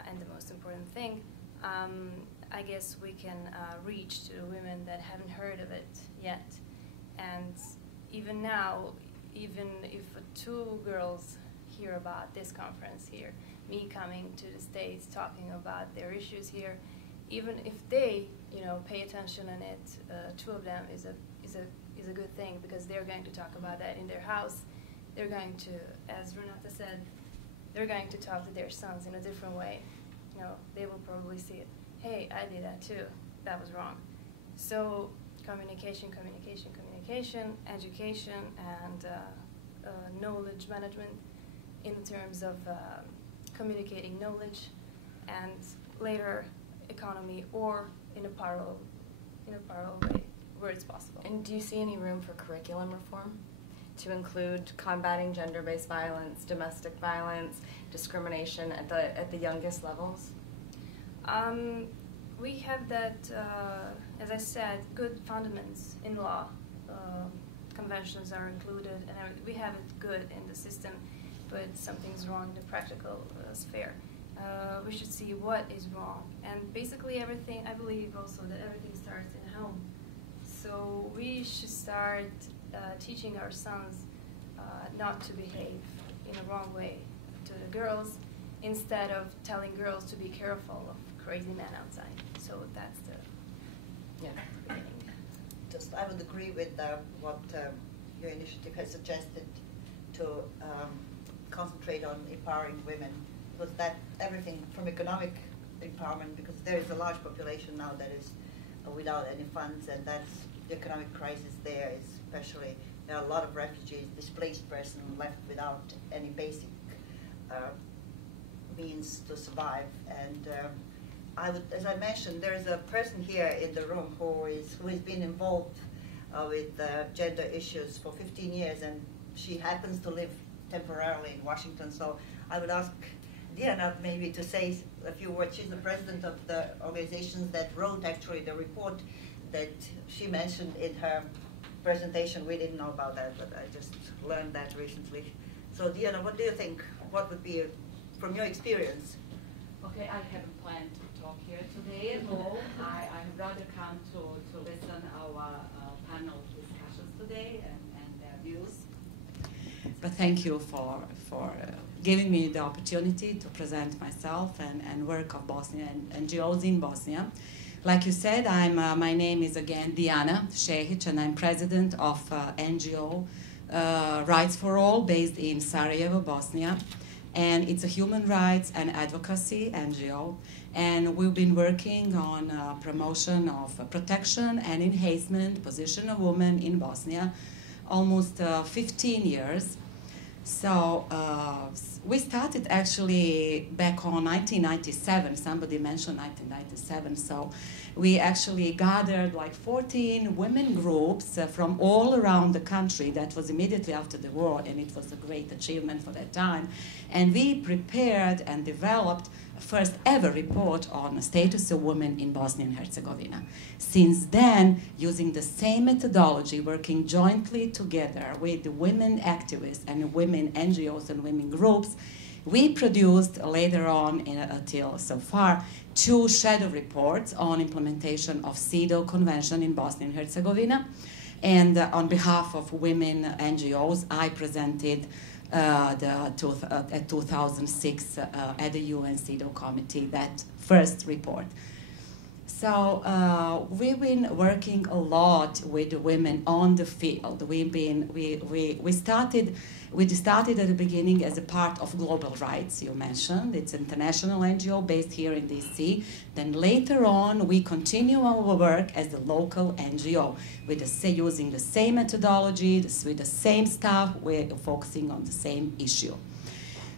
and the most important thing, I guess we can reach to the women that haven't heard of it yet. And even now, even if 2 girls hear about this conference here, me coming to the States talking about their issues here, even if they, pay attention in it, 2 of them is a good thing, because they're going to talk about that in their house. They're going to, as Renata said, they're going to talk to their sons in a different way. They will probably see it. Hey, I did that too. That was wrong. So communication, education, and knowledge management in terms of communicating knowledge, and later economy, or in a parallel way where it's possible. And do you see any room for curriculum reform to include combating gender-based violence, domestic violence, discrimination at the youngest levels? We have that, as I said, good fundamentals in law. Conventions are included, and we have it good in the system, but something's wrong in the practical sphere. We should see what is wrong. And basically everything, I believe also that everything starts in home. So we should start teaching our sons not to behave in a wrong way to the girls, instead of telling girls to be careful of crazy men outside. So that's the beginning. I would agree with what your initiative has suggested, to concentrate on empowering women, because that everything from economic empowerment, because there is a large population now that is without any funds, and that's the economic crisis there, especially there are a lot of refugees, displaced persons left without any basic means to survive. And I would, as I mentioned, there is a person here in the room who has been involved with gender issues for 15 years, and she happens to live temporarily in Washington. So I would ask Dijana maybe to say a few words. She's the president of the organizations that wrote actually the report that she mentioned in her presentation. We didn't know about that, but I just learned that recently. So Dijana, what do you think? What would be, from your experience? Okay, I haven't planned to talk here today at all. I'd rather come to listen our panel discussions today and their views. But thank you for giving me the opportunity to present myself and work of Bosnia and NGOs in Bosnia. Like you said, my name is again Dijana Šehić, and I'm president of NGO Rights for All, based in Sarajevo, Bosnia. And it's a human rights and advocacy NGO. And we've been working on promotion of protection and enhancement position of women in Bosnia almost 15 years. So we started actually back on 1997. Somebody mentioned 1997. So we actually gathered like 14 women groups from all around the country. That was immediately after the war, and it was a great achievement for that time. And we prepared and developed first ever report on the status of women in Bosnia and Herzegovina. Since then, using the same methodology, working jointly together with the women activists and women NGOs and women groups, we produced later on, until so far, 2 shadow reports on implementation of CEDAW Convention in Bosnia and Herzegovina. And on behalf of women NGOs, I presented at 2006 at the UN CEDAW committee that first report. So we've been working a lot with the women on the field. We started at the beginning as a part of Global Rights, you mentioned. It's an international NGO based here in DC. Then later on, we continue our work as a local NGO using the same methodology, with the same staff, we're focusing on the same issue.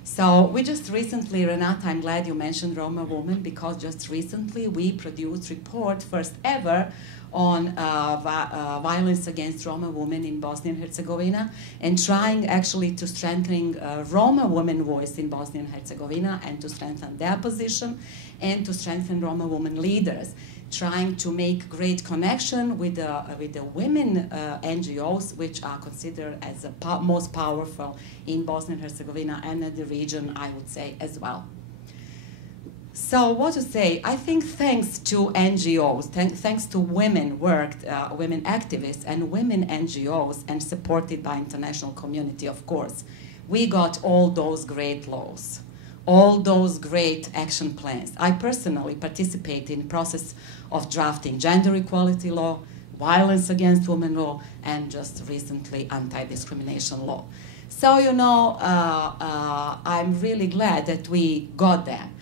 So we just recently, Renata, I'm glad you mentioned Roma women, because just recently we produced report, first ever, on violence against Roma women in Bosnia and Herzegovina, and trying actually to strengthen Roma women voice in Bosnia and Herzegovina, and to strengthen their position, and to strengthen Roma women leaders, trying to make great connection with the women NGOs, which are considered as the most powerful in Bosnia and Herzegovina and in the region, I would say, as well. So what to say? I think thanks to NGOs, thanks to women women activists and women NGOs, and supported by international community, of course, we got all those great laws, all those great action plans. I personally participated in the process of drafting gender equality law, violence against women law, and just recently anti-discrimination law. So, you know, I'm really glad that we got them.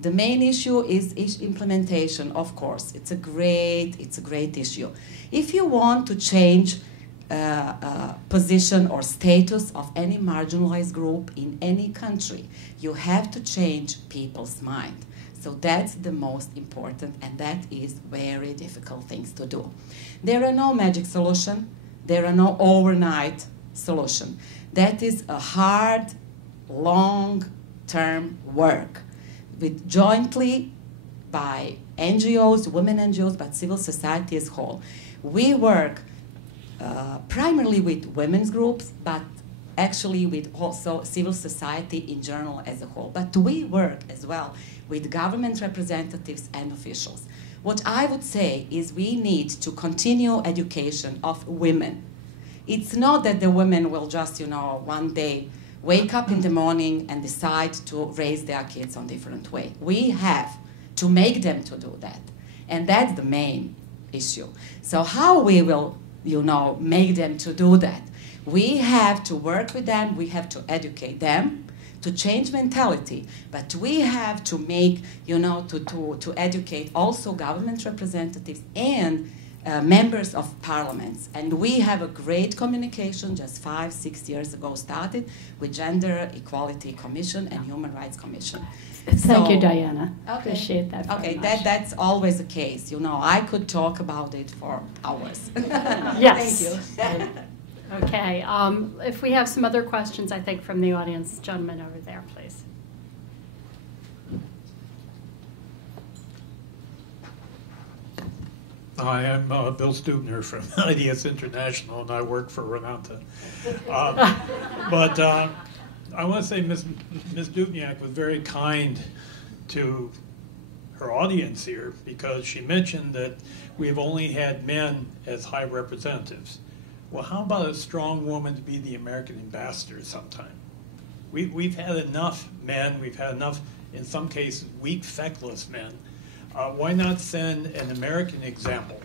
The main issue is implementation, of course. It's a great issue. If you want to change position or status of any marginalized group in any country, you have to change people's mind. So that's the most important, and that is very difficult things to do. There are no magic solution. There are no overnight solution. That is a hard, long-term work with jointly by NGOs, women NGOs, but civil society as a whole. We work primarily with women's groups, but actually with also civil society in general as a whole. But we work as well with government representatives and officials. What I would say is we need to continue education of women. It's not that the women will just, you know, one day wake up in the morning and decide to raise their kids on a different way. We have to make them to do that. And that's the main issue. So how we will, you know, make them to do that? We have to work with them, we have to educate them, to change mentality, but we have to make, you know, to educate also government representatives and members of parliaments. And we have a great communication just 5-6 years ago started with Gender Equality Commission and Human Rights Commission. Thank you, Dijana. Okay. Appreciate that very much. That's always the case. You know, I could talk about it for hours. Yes. Thank you. Okay. If we have some other questions, I think, from the audience, gentlemen over there, please. Hi, I'm Bill Stuebner from IDS International, and I work for Renata. But I want to say Ms. Duvnjak was very kind to her audience here, because she mentioned that we've only had men as high representatives. Well, how about a strong woman to be the American ambassador sometime? We've had enough men, we've had enough, in some cases, weak, feckless men. Why not send an American example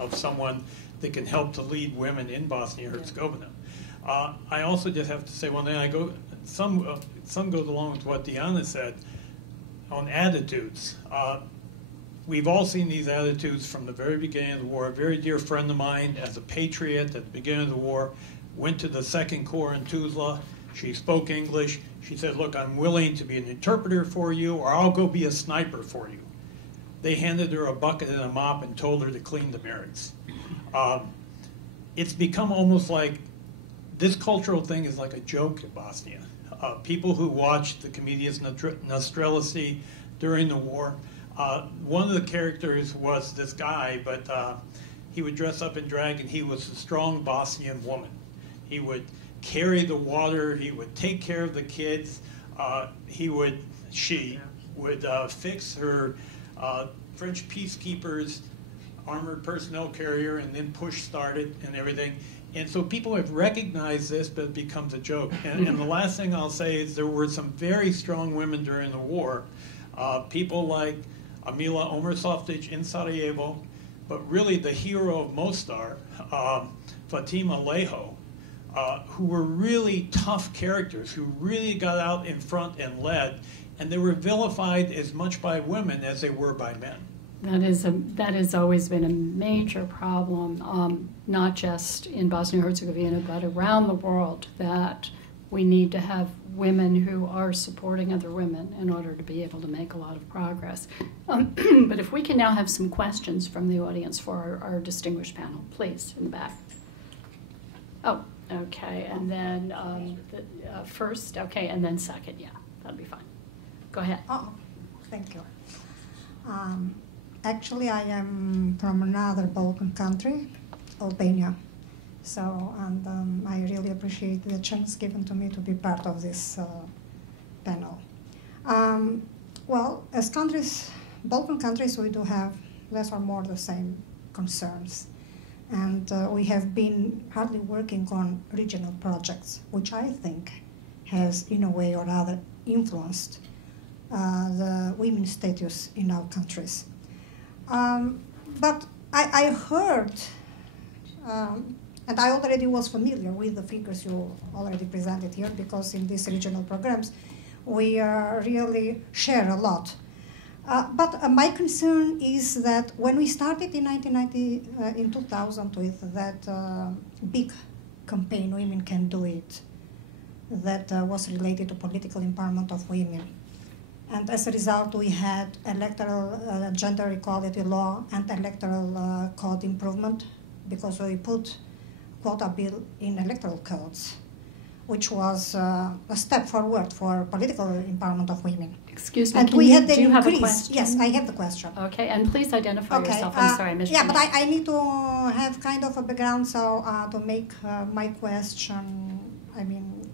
of someone that can help to lead women in Bosnia and Herzegovina? I also just have to say one thing. Some goes along with what Dijana said on attitudes. We've all seen these attitudes from the very beginning of the war. A very dear friend of mine, as a patriot at the beginning of the war, went to the 2nd Corps in Tuzla. She spoke English. She said, look, I'm willing to be an interpreter for you, or I'll go be a sniper for you. They handed her a bucket and a mop and told her to clean the barracks. It's become almost like this cultural thing is like a joke in Bosnia. People who watched the comedians Nostrelisi during the war, one of the characters was this guy, but he would dress up in drag, and he was a strong Bosnian woman. He would carry the water, he would take care of the kids, she would fix her French peacekeepers' armored personnel carrier, and then push started and everything. And so people have recognized this, but it becomes a joke. And the last thing I'll say is there were some very strong women during the war. People like Amila Omersoftic in Sarajevo, but really the hero of Mostar, Fatima Leho, who were really tough characters, who really got out in front and led, and they were vilified as much by women as they were by men. That has always been a major problem, not just in Bosnia and Herzegovina, but around the world, that we need to have women who are supporting other women in order to be able to make a lot of progress. But if we can now have some questions from the audience for our distinguished panel, please, in the back. Oh, okay, and then first, okay, and then second, yeah, that'll be fine. Go ahead. Oh, thank you. Actually, I am from another Balkan country, Albania. So, and I really appreciate the chance given to me to be part of this panel. Well, as countries, Balkan countries, we do have less or more the same concerns. And we have been hardly working on regional projects, which I think has, in a way or other, influenced the women's status in our countries. But I heard, and I already was familiar with the figures you already presented here, because in these regional programs, we really share a lot. But my concern is that when we started in 1990, in 2000 with that big campaign, Women Can Do It, that was related to political empowerment of women. And as a result, we had electoral gender equality law and electoral code improvement, because we put quota bill in electoral codes, which was a step forward for political empowerment of women. Excuse me, and we had the do you increase. Have a question? Yes, I have the question. Okay, and please identify yourself. I'm sorry, I missed Yeah, your but name. I need to have kind of a background, so to make my question, I mean,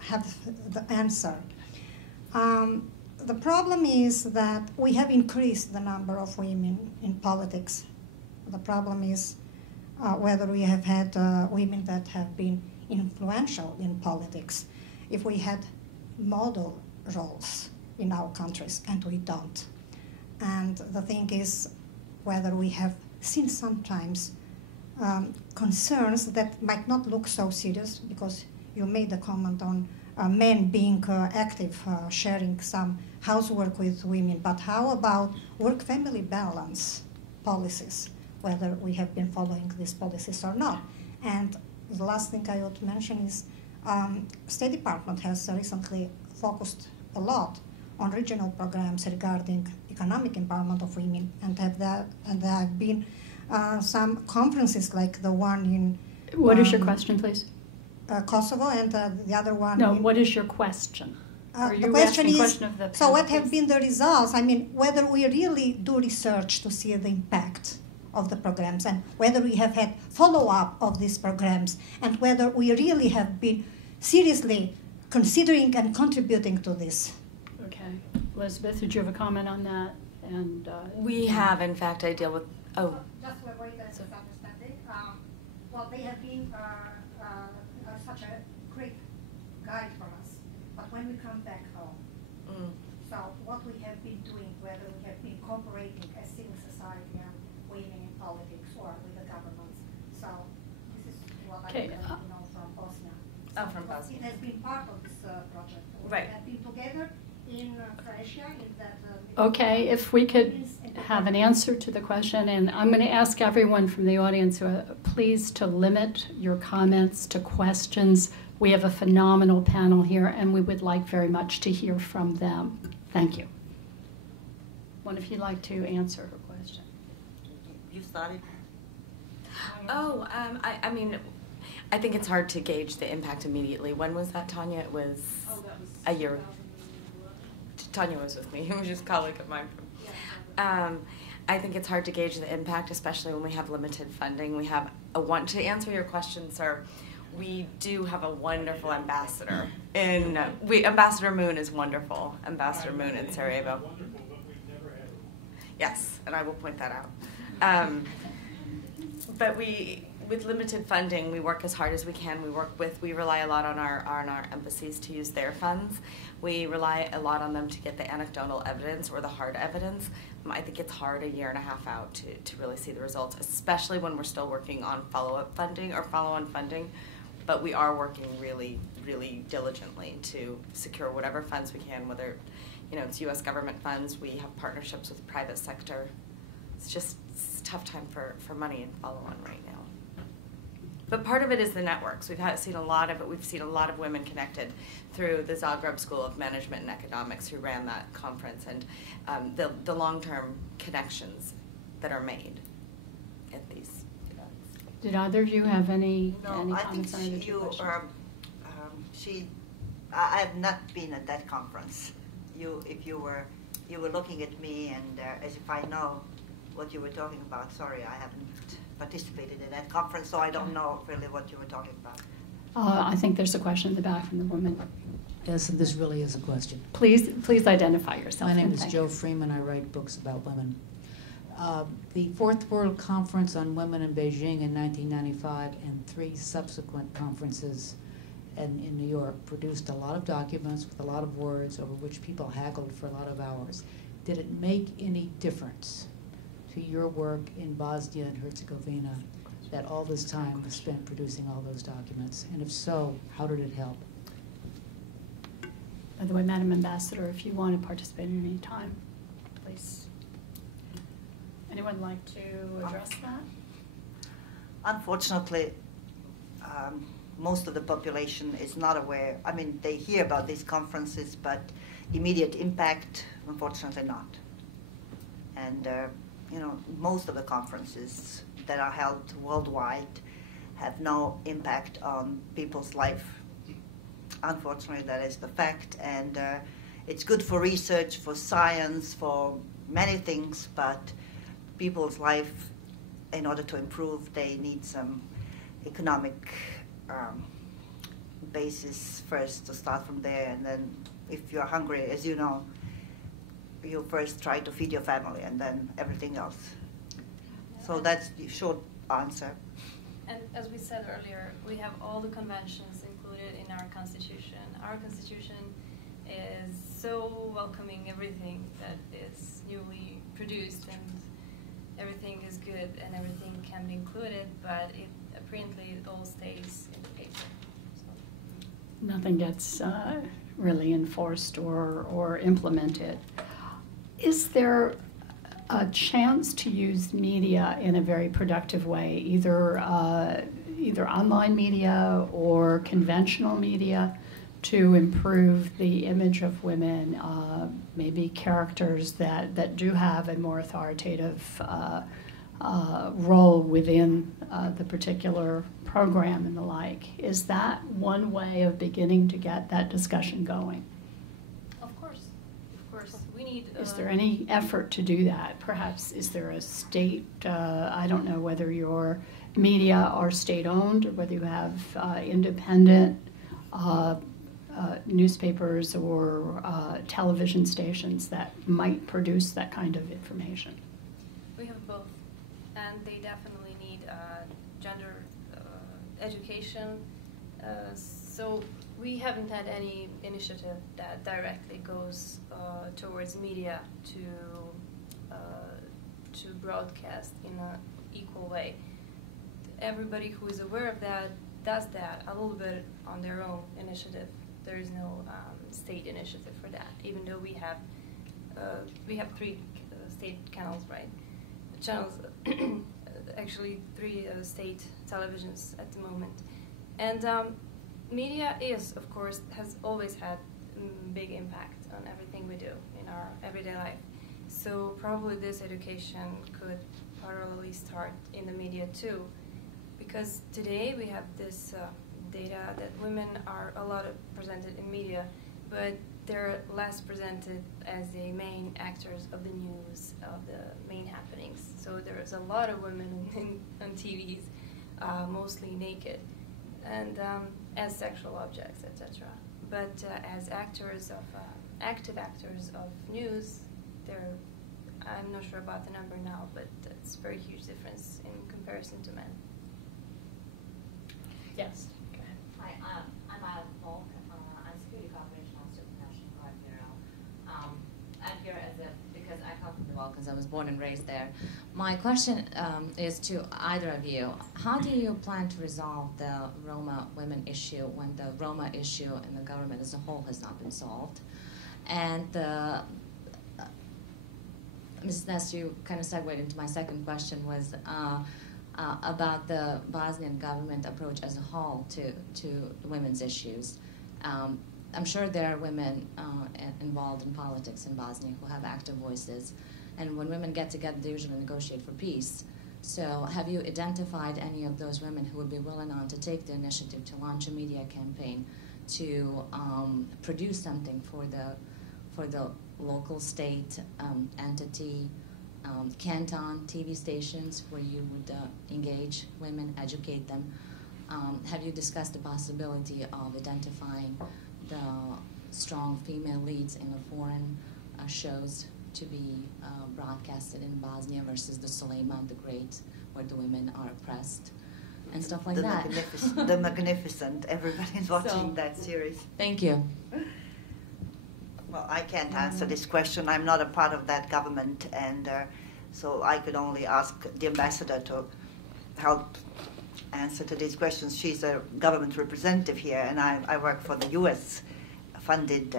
have the answer. The problem is that we have increased the number of women in politics. The problem is whether we have had women that have been influential in politics. If we had model roles in our countries, and we don't. And the thing is whether we have seen sometimes concerns that might not look so serious, because you made a comment on men being active, sharing some housework with women, but how about work-family balance policies, whether we have been following these policies or not? And the last thing I ought to mention is State Department has recently focused a lot on regional programs regarding economic empowerment of women, and there have been some conferences like the one in What is your question, please? Kosovo, and the other one. No, what is your question? The question is, so what have been the results? I mean, whether we really do research to see the impact of the programs, and whether we have had follow-up of these programs, and whether we really have been seriously considering and contributing to this. Okay. Elizabeth, did you have a comment on that? And we have, in fact, I deal with, Just to avoid that misunderstanding, well, they have been such a great guide for us, but when we come back home, so what we have been doing, whether we have been cooperating as civil society and women in politics or with the governments, so this is what I would like to know from Bosnia. Oh, from Bosnia. It has been part of this project. Right. We have been together in Croatia in that. Okay, if we could have an answer to the question, and I'm going to ask everyone from the audience, please to limit your comments to questions. We have a phenomenal panel here, and we would like very much to hear from them. Thank you. One of you like to answer her question? You started. Oh, I mean, I think it's hard to gauge the impact immediately. When was that, Tanya? It was a year. Tanya was with me. He was just a colleague of mine. I think it's hard to gauge the impact, especially when we have limited funding. We have to answer your question, sir. We do have a wonderful ambassador. Ambassador Moon is wonderful. Ambassador Moon in Sarajevo. Yes, and I will point that out. But with limited funding, we work as hard as we can. We rely a lot on our embassies to use their funds. We rely a lot on them to get the anecdotal evidence or the hard evidence. I think it's hard a year and a half out to really see the results, especially when we're still working on follow-up funding or follow-on funding. But we are working really, really diligently to secure whatever funds we can, whether it's U.S. government funds. We have partnerships with the private sector. It's a tough time for money and follow-on right now. But part of it is the networks. We've seen a lot of it. We've seen a lot of women connected through the Zagreb School of Management and Economics, who ran that conference, and the long-term connections that are made at these events. Did either of you have any No, I comments on think I have not been at that conference. You were looking at me and as if I know what you were talking about. Sorry, I haven't participated in that conference, so I don't know really what you were talking about. I think there's a question in the back from the woman. Yes, and this really is a question. Please identify yourself. My name is Thank Jo you. Freeman. I write books about women. The Fourth World Conference on Women in Beijing in 1995 and 3 subsequent conferences in New York produced a lot of documents with a lot of words over which people haggled for a lot of hours. Did it make any difference to your work in Bosnia and Herzegovina that all this time was spent producing all those documents? And if so, how did it help? By the way, Madam Ambassador, if you want to participate at any time, please. Anyone like to address that? Unfortunately, most of the population is not aware. I mean, they hear about these conferences, but immediate impact, unfortunately not. And most of the conferences that are held worldwide have no impact on people's life. Unfortunately, that is the fact, and it's good for research, for science, for many things, but people's life, in order to improve, they need some economic basis first to start from there, and then if you're hungry, as you know, you first try to feed your family and then everything else. So that's the short answer. And as we said earlier, we have all the conventions included in our constitution. Our constitution is so welcoming everything that is newly produced, and everything is good and everything can be included, but apparently it all stays in the paper. So. Nothing gets really enforced or implemented. Is there a chance to use media in a very productive way, either online media or conventional media, to improve the image of women, maybe characters that do have a more authoritative role within the particular program and the like? Is that one way of beginning to get that discussion going? Of course. We need... Is there any effort to do that? Perhaps is there a state, I don't know whether your media are state-owned or whether you have independent newspapers or television stations that might produce that kind of information? We have both, and they definitely need gender education. So we haven't had any initiative that directly goes towards media to broadcast in an equal way. Everybody who is aware of that does that a little bit on their own initiative. There is no state initiative for that, even though we have 3 state channels, right? Channels, actually 3 state televisions at the moment. And media is, of course, has always had big impact on everything we do in our everyday life. So probably this education could parallelly start in the media too, because today we have this data that women are a lot presented in media, but they're less presented as the main actors of the news, of the main happenings. So there's a lot of women on TVs, mostly naked, and as sexual objects, etc. But as actors of active actors of news, they're I'm not sure about the number now, but it's a very huge difference in comparison to men. Yes. Go ahead. Hi, I'm Adam Falk. I'm Security Cooperation Officer for National Guard Bureau. I'm here because I come from the Balkans. I was born and raised there. My question is to either of you. How do you plan to resolve the Roma women issue when the Roma issue in the government as a whole has not been solved? And Mrs. Ness, you kind of segued into my second question, was about the Bosnian government approach as a whole to women's issues. I'm sure there are women involved in politics in Bosnia who have active voices, and when women get together, they usually negotiate for peace. So have you identified any of those women who would be willing to take the initiative to launch a media campaign to produce something for the local state entity, canton TV stations where you would engage women, educate them? Have you discussed the possibility of identifying the strong female leads in the foreign shows to be broadcasted in Bosnia versus the Sullivan the Great, where the women are oppressed, and stuff like that? The Magnificent. Everybody's watching that series. Thank you. Well, I can't answer this question. I'm not a part of that government, and so I could only ask the ambassador to help answer to these questions. She's a government representative here, and I work for the U.S.-funded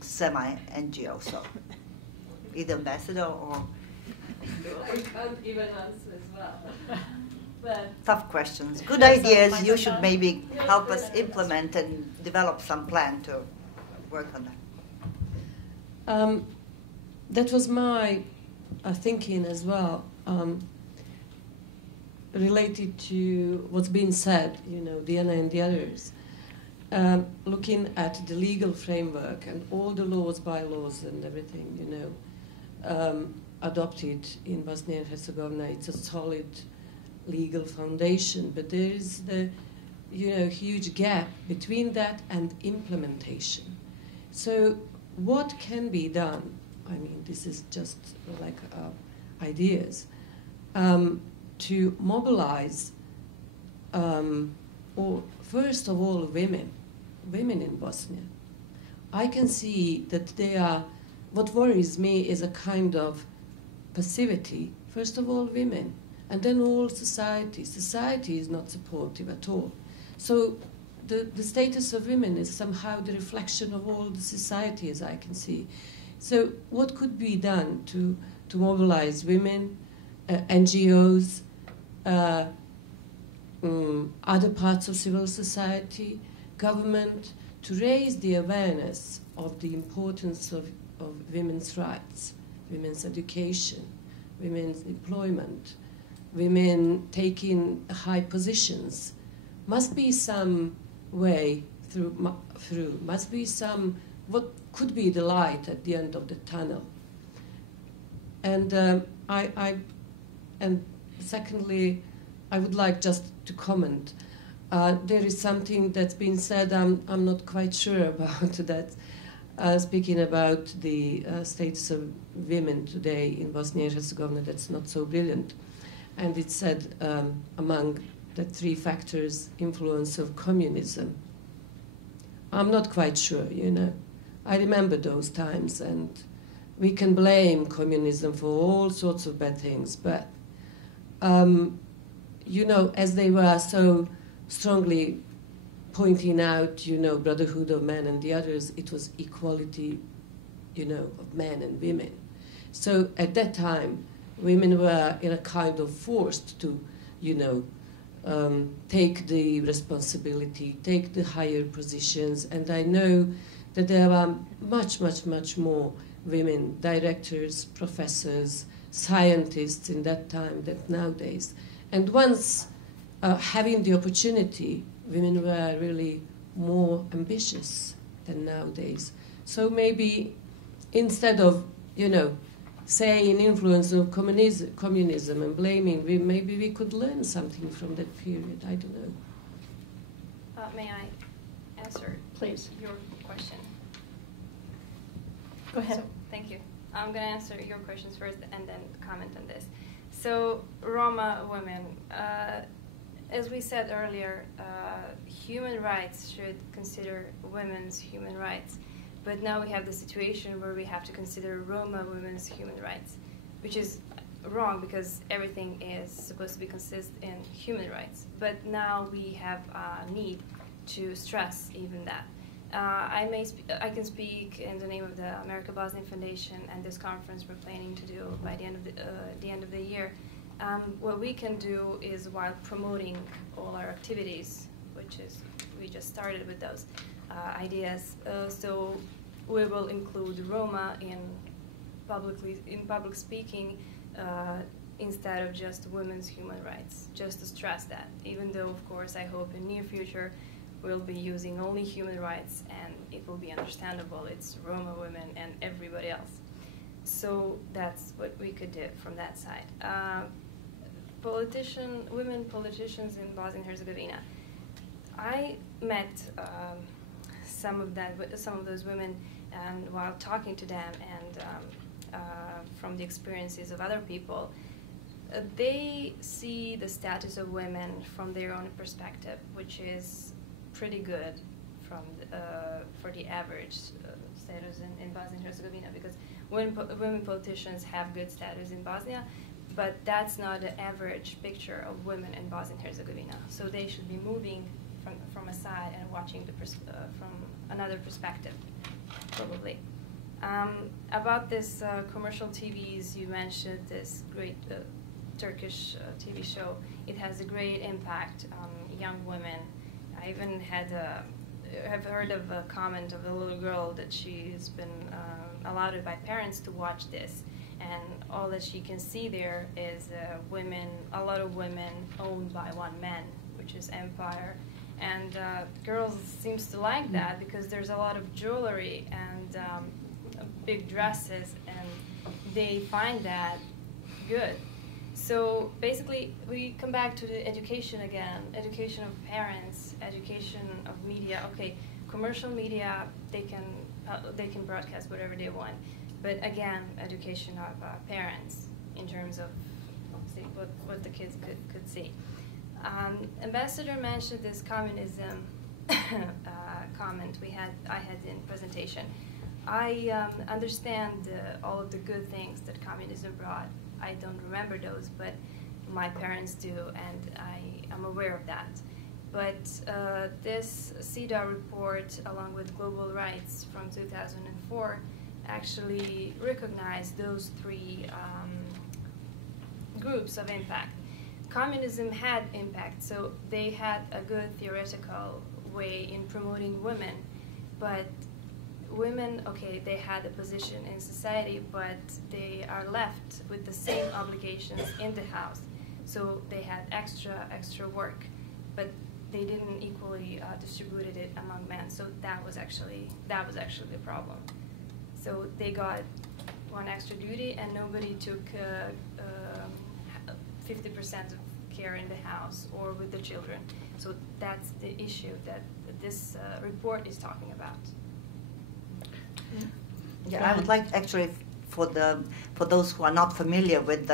semi-NGO, so either ambassador or... I can't even answer as well. But tough questions. Good ideas. You should maybe help us implement and develop some plan to work on that. That was my thinking as well, related to what's been said, Dijana and the others. Looking at the legal framework and all the laws, bylaws and everything, adopted in Bosnia and Herzegovina, it's a solid legal foundation, but there is the huge gap between that and implementation. So what can be done? I mean, this is just like ideas to mobilize, or first of all, women in Bosnia. I can see that they are. What worries me is a kind of passivity. First of all, women, and then all society. Society is not supportive at all. So the status of women is somehow the reflection of all the society, as I can see. So what could be done to mobilize women, NGOs, other parts of civil society, government, to raise the awareness of the importance of women's rights, women's education, women's employment, women taking high positions? Must be some way through, must be some, what could be the light at the end of the tunnel. And and secondly, I would like just to comment. There is something that's been said, I'm not quite sure about that, speaking about the status of women today in Bosnia and Herzegovina, that's not so brilliant. And it said among the 3 factors, influence of communism. I'm not quite sure, I remember those times, and we can blame communism for all sorts of bad things, but, as they were so strongly pointing out, brotherhood of men and the others, it was equality, of men and women. So at that time, women were in a kind of forced to, take the responsibility, take the higher positions, and I know that there are much, much, much more women directors, professors, scientists in that time than nowadays. And once having the opportunity, women were really more ambitious than nowadays. So maybe instead of, saying influence of communism and blaming, maybe we could learn something from that period. I don't know. May I answer, Please. your question? Go ahead. So, thank you. I'm going to answer your questions first and then comment on this. So, Roma women, as we said earlier, human rights should consider women's human rights. But now we have the situation where we have to consider Roma women's human rights, which is wrong because everything is supposed to be consist in human rights. But now we have a need to stress even that. I can speak in the name of the America-Bosnia Foundation and this conference we're planning to do by the end of the year. What we can do is, while promoting all our activities, which is we just started with those ideas, so we will include Roma in public speaking instead of just women's human rights, just to stress that. Even though, of course, I hope in near future we'll be using only human rights and it will be understandable. It's Roma women and everybody else. So that's what we could do from that side. Women politicians in Bosnia and Herzegovina. I met some of those women, and while talking to them and from the experiences of other people, they see the status of women from their own perspective, which is pretty good for the average status in Bosnia and Herzegovina, because women politicians have good status in Bosnia, but that's not the average picture of women in Bosnia and Herzegovina. So they should be moving from a side and watching from another perspective, probably. About this commercial TVs, you mentioned this great Turkish TV show. It has a great impact on young women. I even have heard of a comment of a little girl that she's been allowed by parents to watch this, and all that she can see there is a lot of women owned by one man, which is empire. And girls seems to like that because there's a lot of jewelry and big dresses, and they find that good. So basically, we come back to the education again, education of parents, education of media. Okay, commercial media, they can broadcast whatever they want, but again, education of parents in terms of what the kids could see. Ambassador mentioned this communism comment I had in presentation. I understand all of the good things that communism brought. I don't remember those, but my parents do, and I am aware of that. But this CTR report, along with Global Rights from 2004, actually recognized those three groups of impact. Communism had impact, so they had a good theoretical way in promoting women, but women, okay, they had a position in society, but they are left with the same obligations in the house. So they had extra work, but they didn't equally distribute it among men. So that was actually the problem. So they got one extra duty, and nobody took 50% of care in the house or with the children. So that's the issue that this report is talking about. Yeah, I would like actually for those who are not familiar with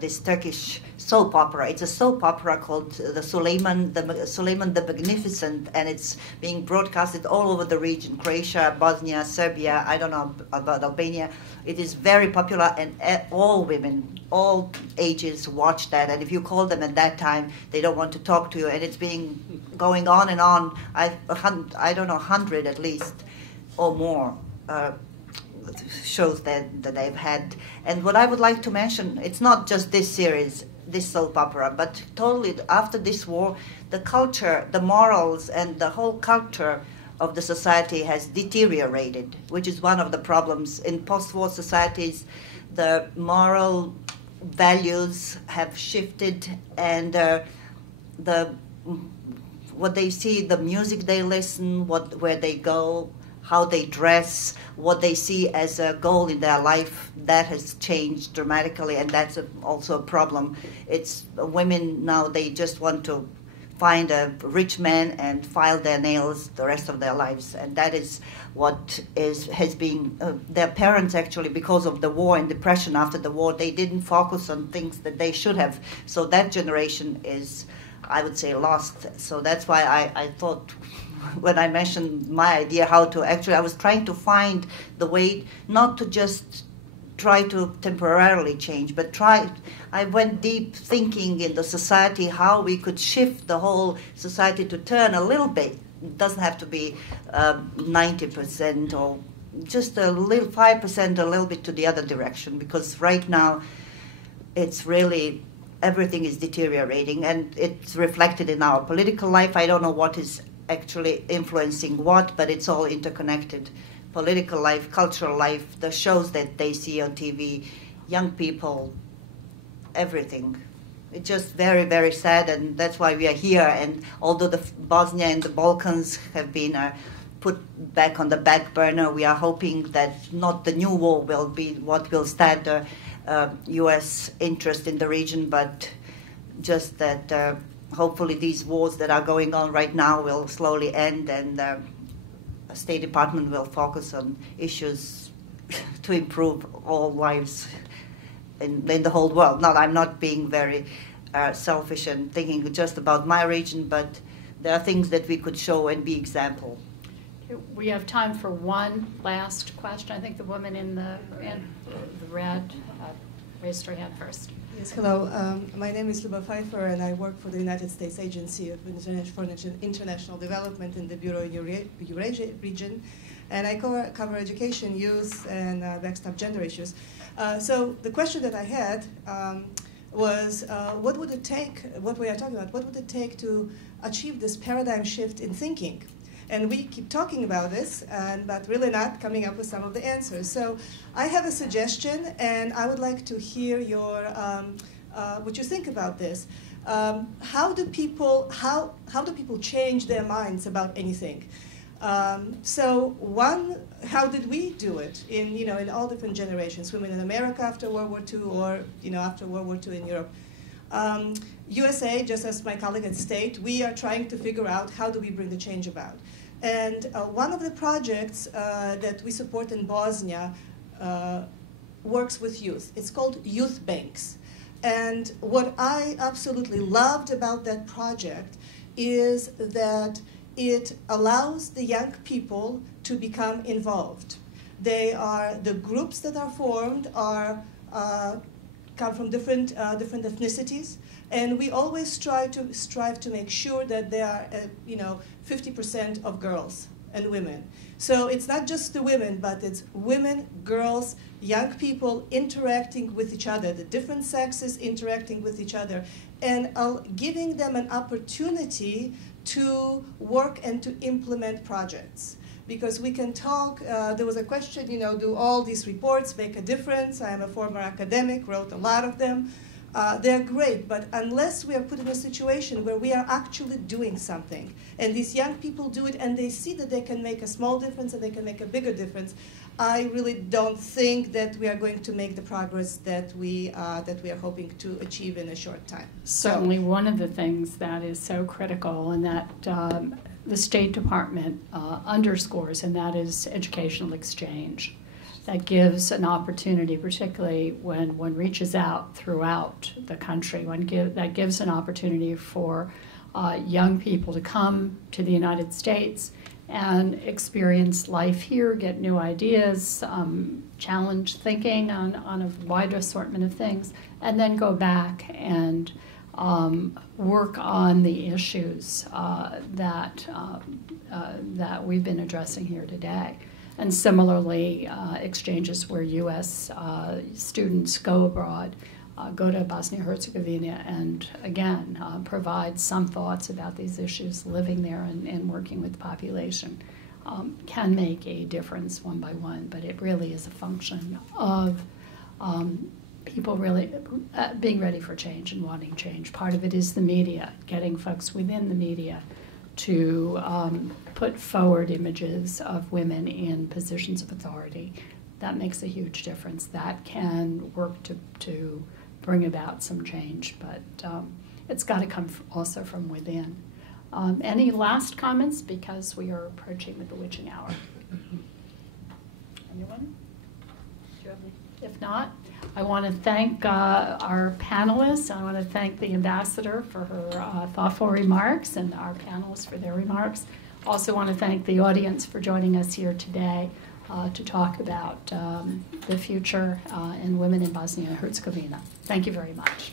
this Turkish soap opera. It's a soap opera called the Sullivan the Magnificent, and it's being broadcasted all over the region: Croatia, Bosnia, Serbia. I don't know about Albania. It is very popular, and all women, all ages watch that. And if you call them at that time, they don't want to talk to you. And it's been going on and on. I don't know, 100 at least or more. Shows that they've had. And what I would like to mention, it's not just this series, this soap opera, but totally after this war, the culture, the morals, and the whole culture of the society has deteriorated, which is one of the problems. In post-war societies, the moral values have shifted, and what they see, the music they listen, where they go, how they dress, what they see as a goal in their life, that has changed dramatically, and that's also a problem. It's women now, they just want to find a rich man and file their nails the rest of their lives. And that is what has been, their parents actually, because of the war and depression after the war, they didn't focus on things that they should have. So that generation is, I would say, lost. So that's why I thought, when I mentioned my idea how to actually, I was trying to find the way not to just try to temporarily change, but I went deep thinking in the society how we could shift the whole society to turn a little bit. It doesn't have to be 90% or just a little 5%, a little bit to the other direction, because right now it's really, everything is deteriorating and it's reflected in our political life. I don't know what is actually influencing what, but it's all interconnected. Political life, cultural life, the shows that they see on TV, young people, everything. It's just very, very sad, and that's why we are here. And although the Bosnia and the Balkans have been put back on the back burner, we are hoping that not the new war will be what will start the U.S. interest in the region, but just that hopefully these wars that are going on right now will slowly end, and State Department will focus on issues to improve all lives in the whole world. Now, I'm not being very selfish and thinking just about my region, but there are things that we could show and be example. We have time for one last question. I think the woman in the red raised her hand first. Yes, hello. My name is Luba Pfeiffer, and I work for the United States Agency of International Development in the Bureau Eurasia region, and I cover education, youth, and backstop gender issues. So the question that I had was, what would it take, what we are talking about, what would it take to achieve this paradigm shift in thinking? And we keep talking about this, but really not coming up with some of the answers. So I have a suggestion, and I would like to hear your what you think about this. How do people change their minds about anything? So one, how did we do it in all different generations? Women in America after World War II, or after World War II in Europe. USA, just as my colleague had stated, we are trying to figure out how do we bring the change about. And one of the projects that we support in Bosnia works with youth. It's called Youth Banks. And what I absolutely loved about that project is that it allows the young people to become involved. The groups that are formed come from different ethnicities, and we always strive to make sure that there are 50% of girls and women. So it's not just the women, but it's women, girls, young people interacting with each other, the different sexes interacting with each other, and giving them an opportunity to work and to implement projects. Because we can talk, there was a question, do all these reports make a difference? I am a former academic, wrote a lot of them. They're great, but unless we are put in a situation where we are actually doing something, and these young people do it and they see that they can make a small difference and they can make a bigger difference, I really don't think that we are going to make the progress that we are hoping to achieve in a short time. Certainly one of the things that is so critical and that the State Department underscores, and that is educational exchange. That gives an opportunity, particularly when one reaches out throughout the country, that gives an opportunity for young people to come to the United States and experience life here, get new ideas, challenge thinking on a wide assortment of things, and then go back and work on the issues that we've been addressing here today. And similarly, exchanges where U.S. students go abroad, go to Bosnia-Herzegovina, and again, provide some thoughts about these issues, living there and working with the population, can make a difference one by one, but it really is a function of people really being ready for change and wanting change. Part of it is the media, getting folks within the media to put forward images of women in positions of authority. That makes a huge difference. That can work to bring about some change, but it's got to come also from within. Any last comments, because we are approaching the witching hour? Anyone? If not, I want to thank our panelists. I want to thank the ambassador for her thoughtful remarks and our panelists for their remarks. Also want to thank the audience for joining us here today to talk about the future in women in Bosnia and Herzegovina. Thank you very much.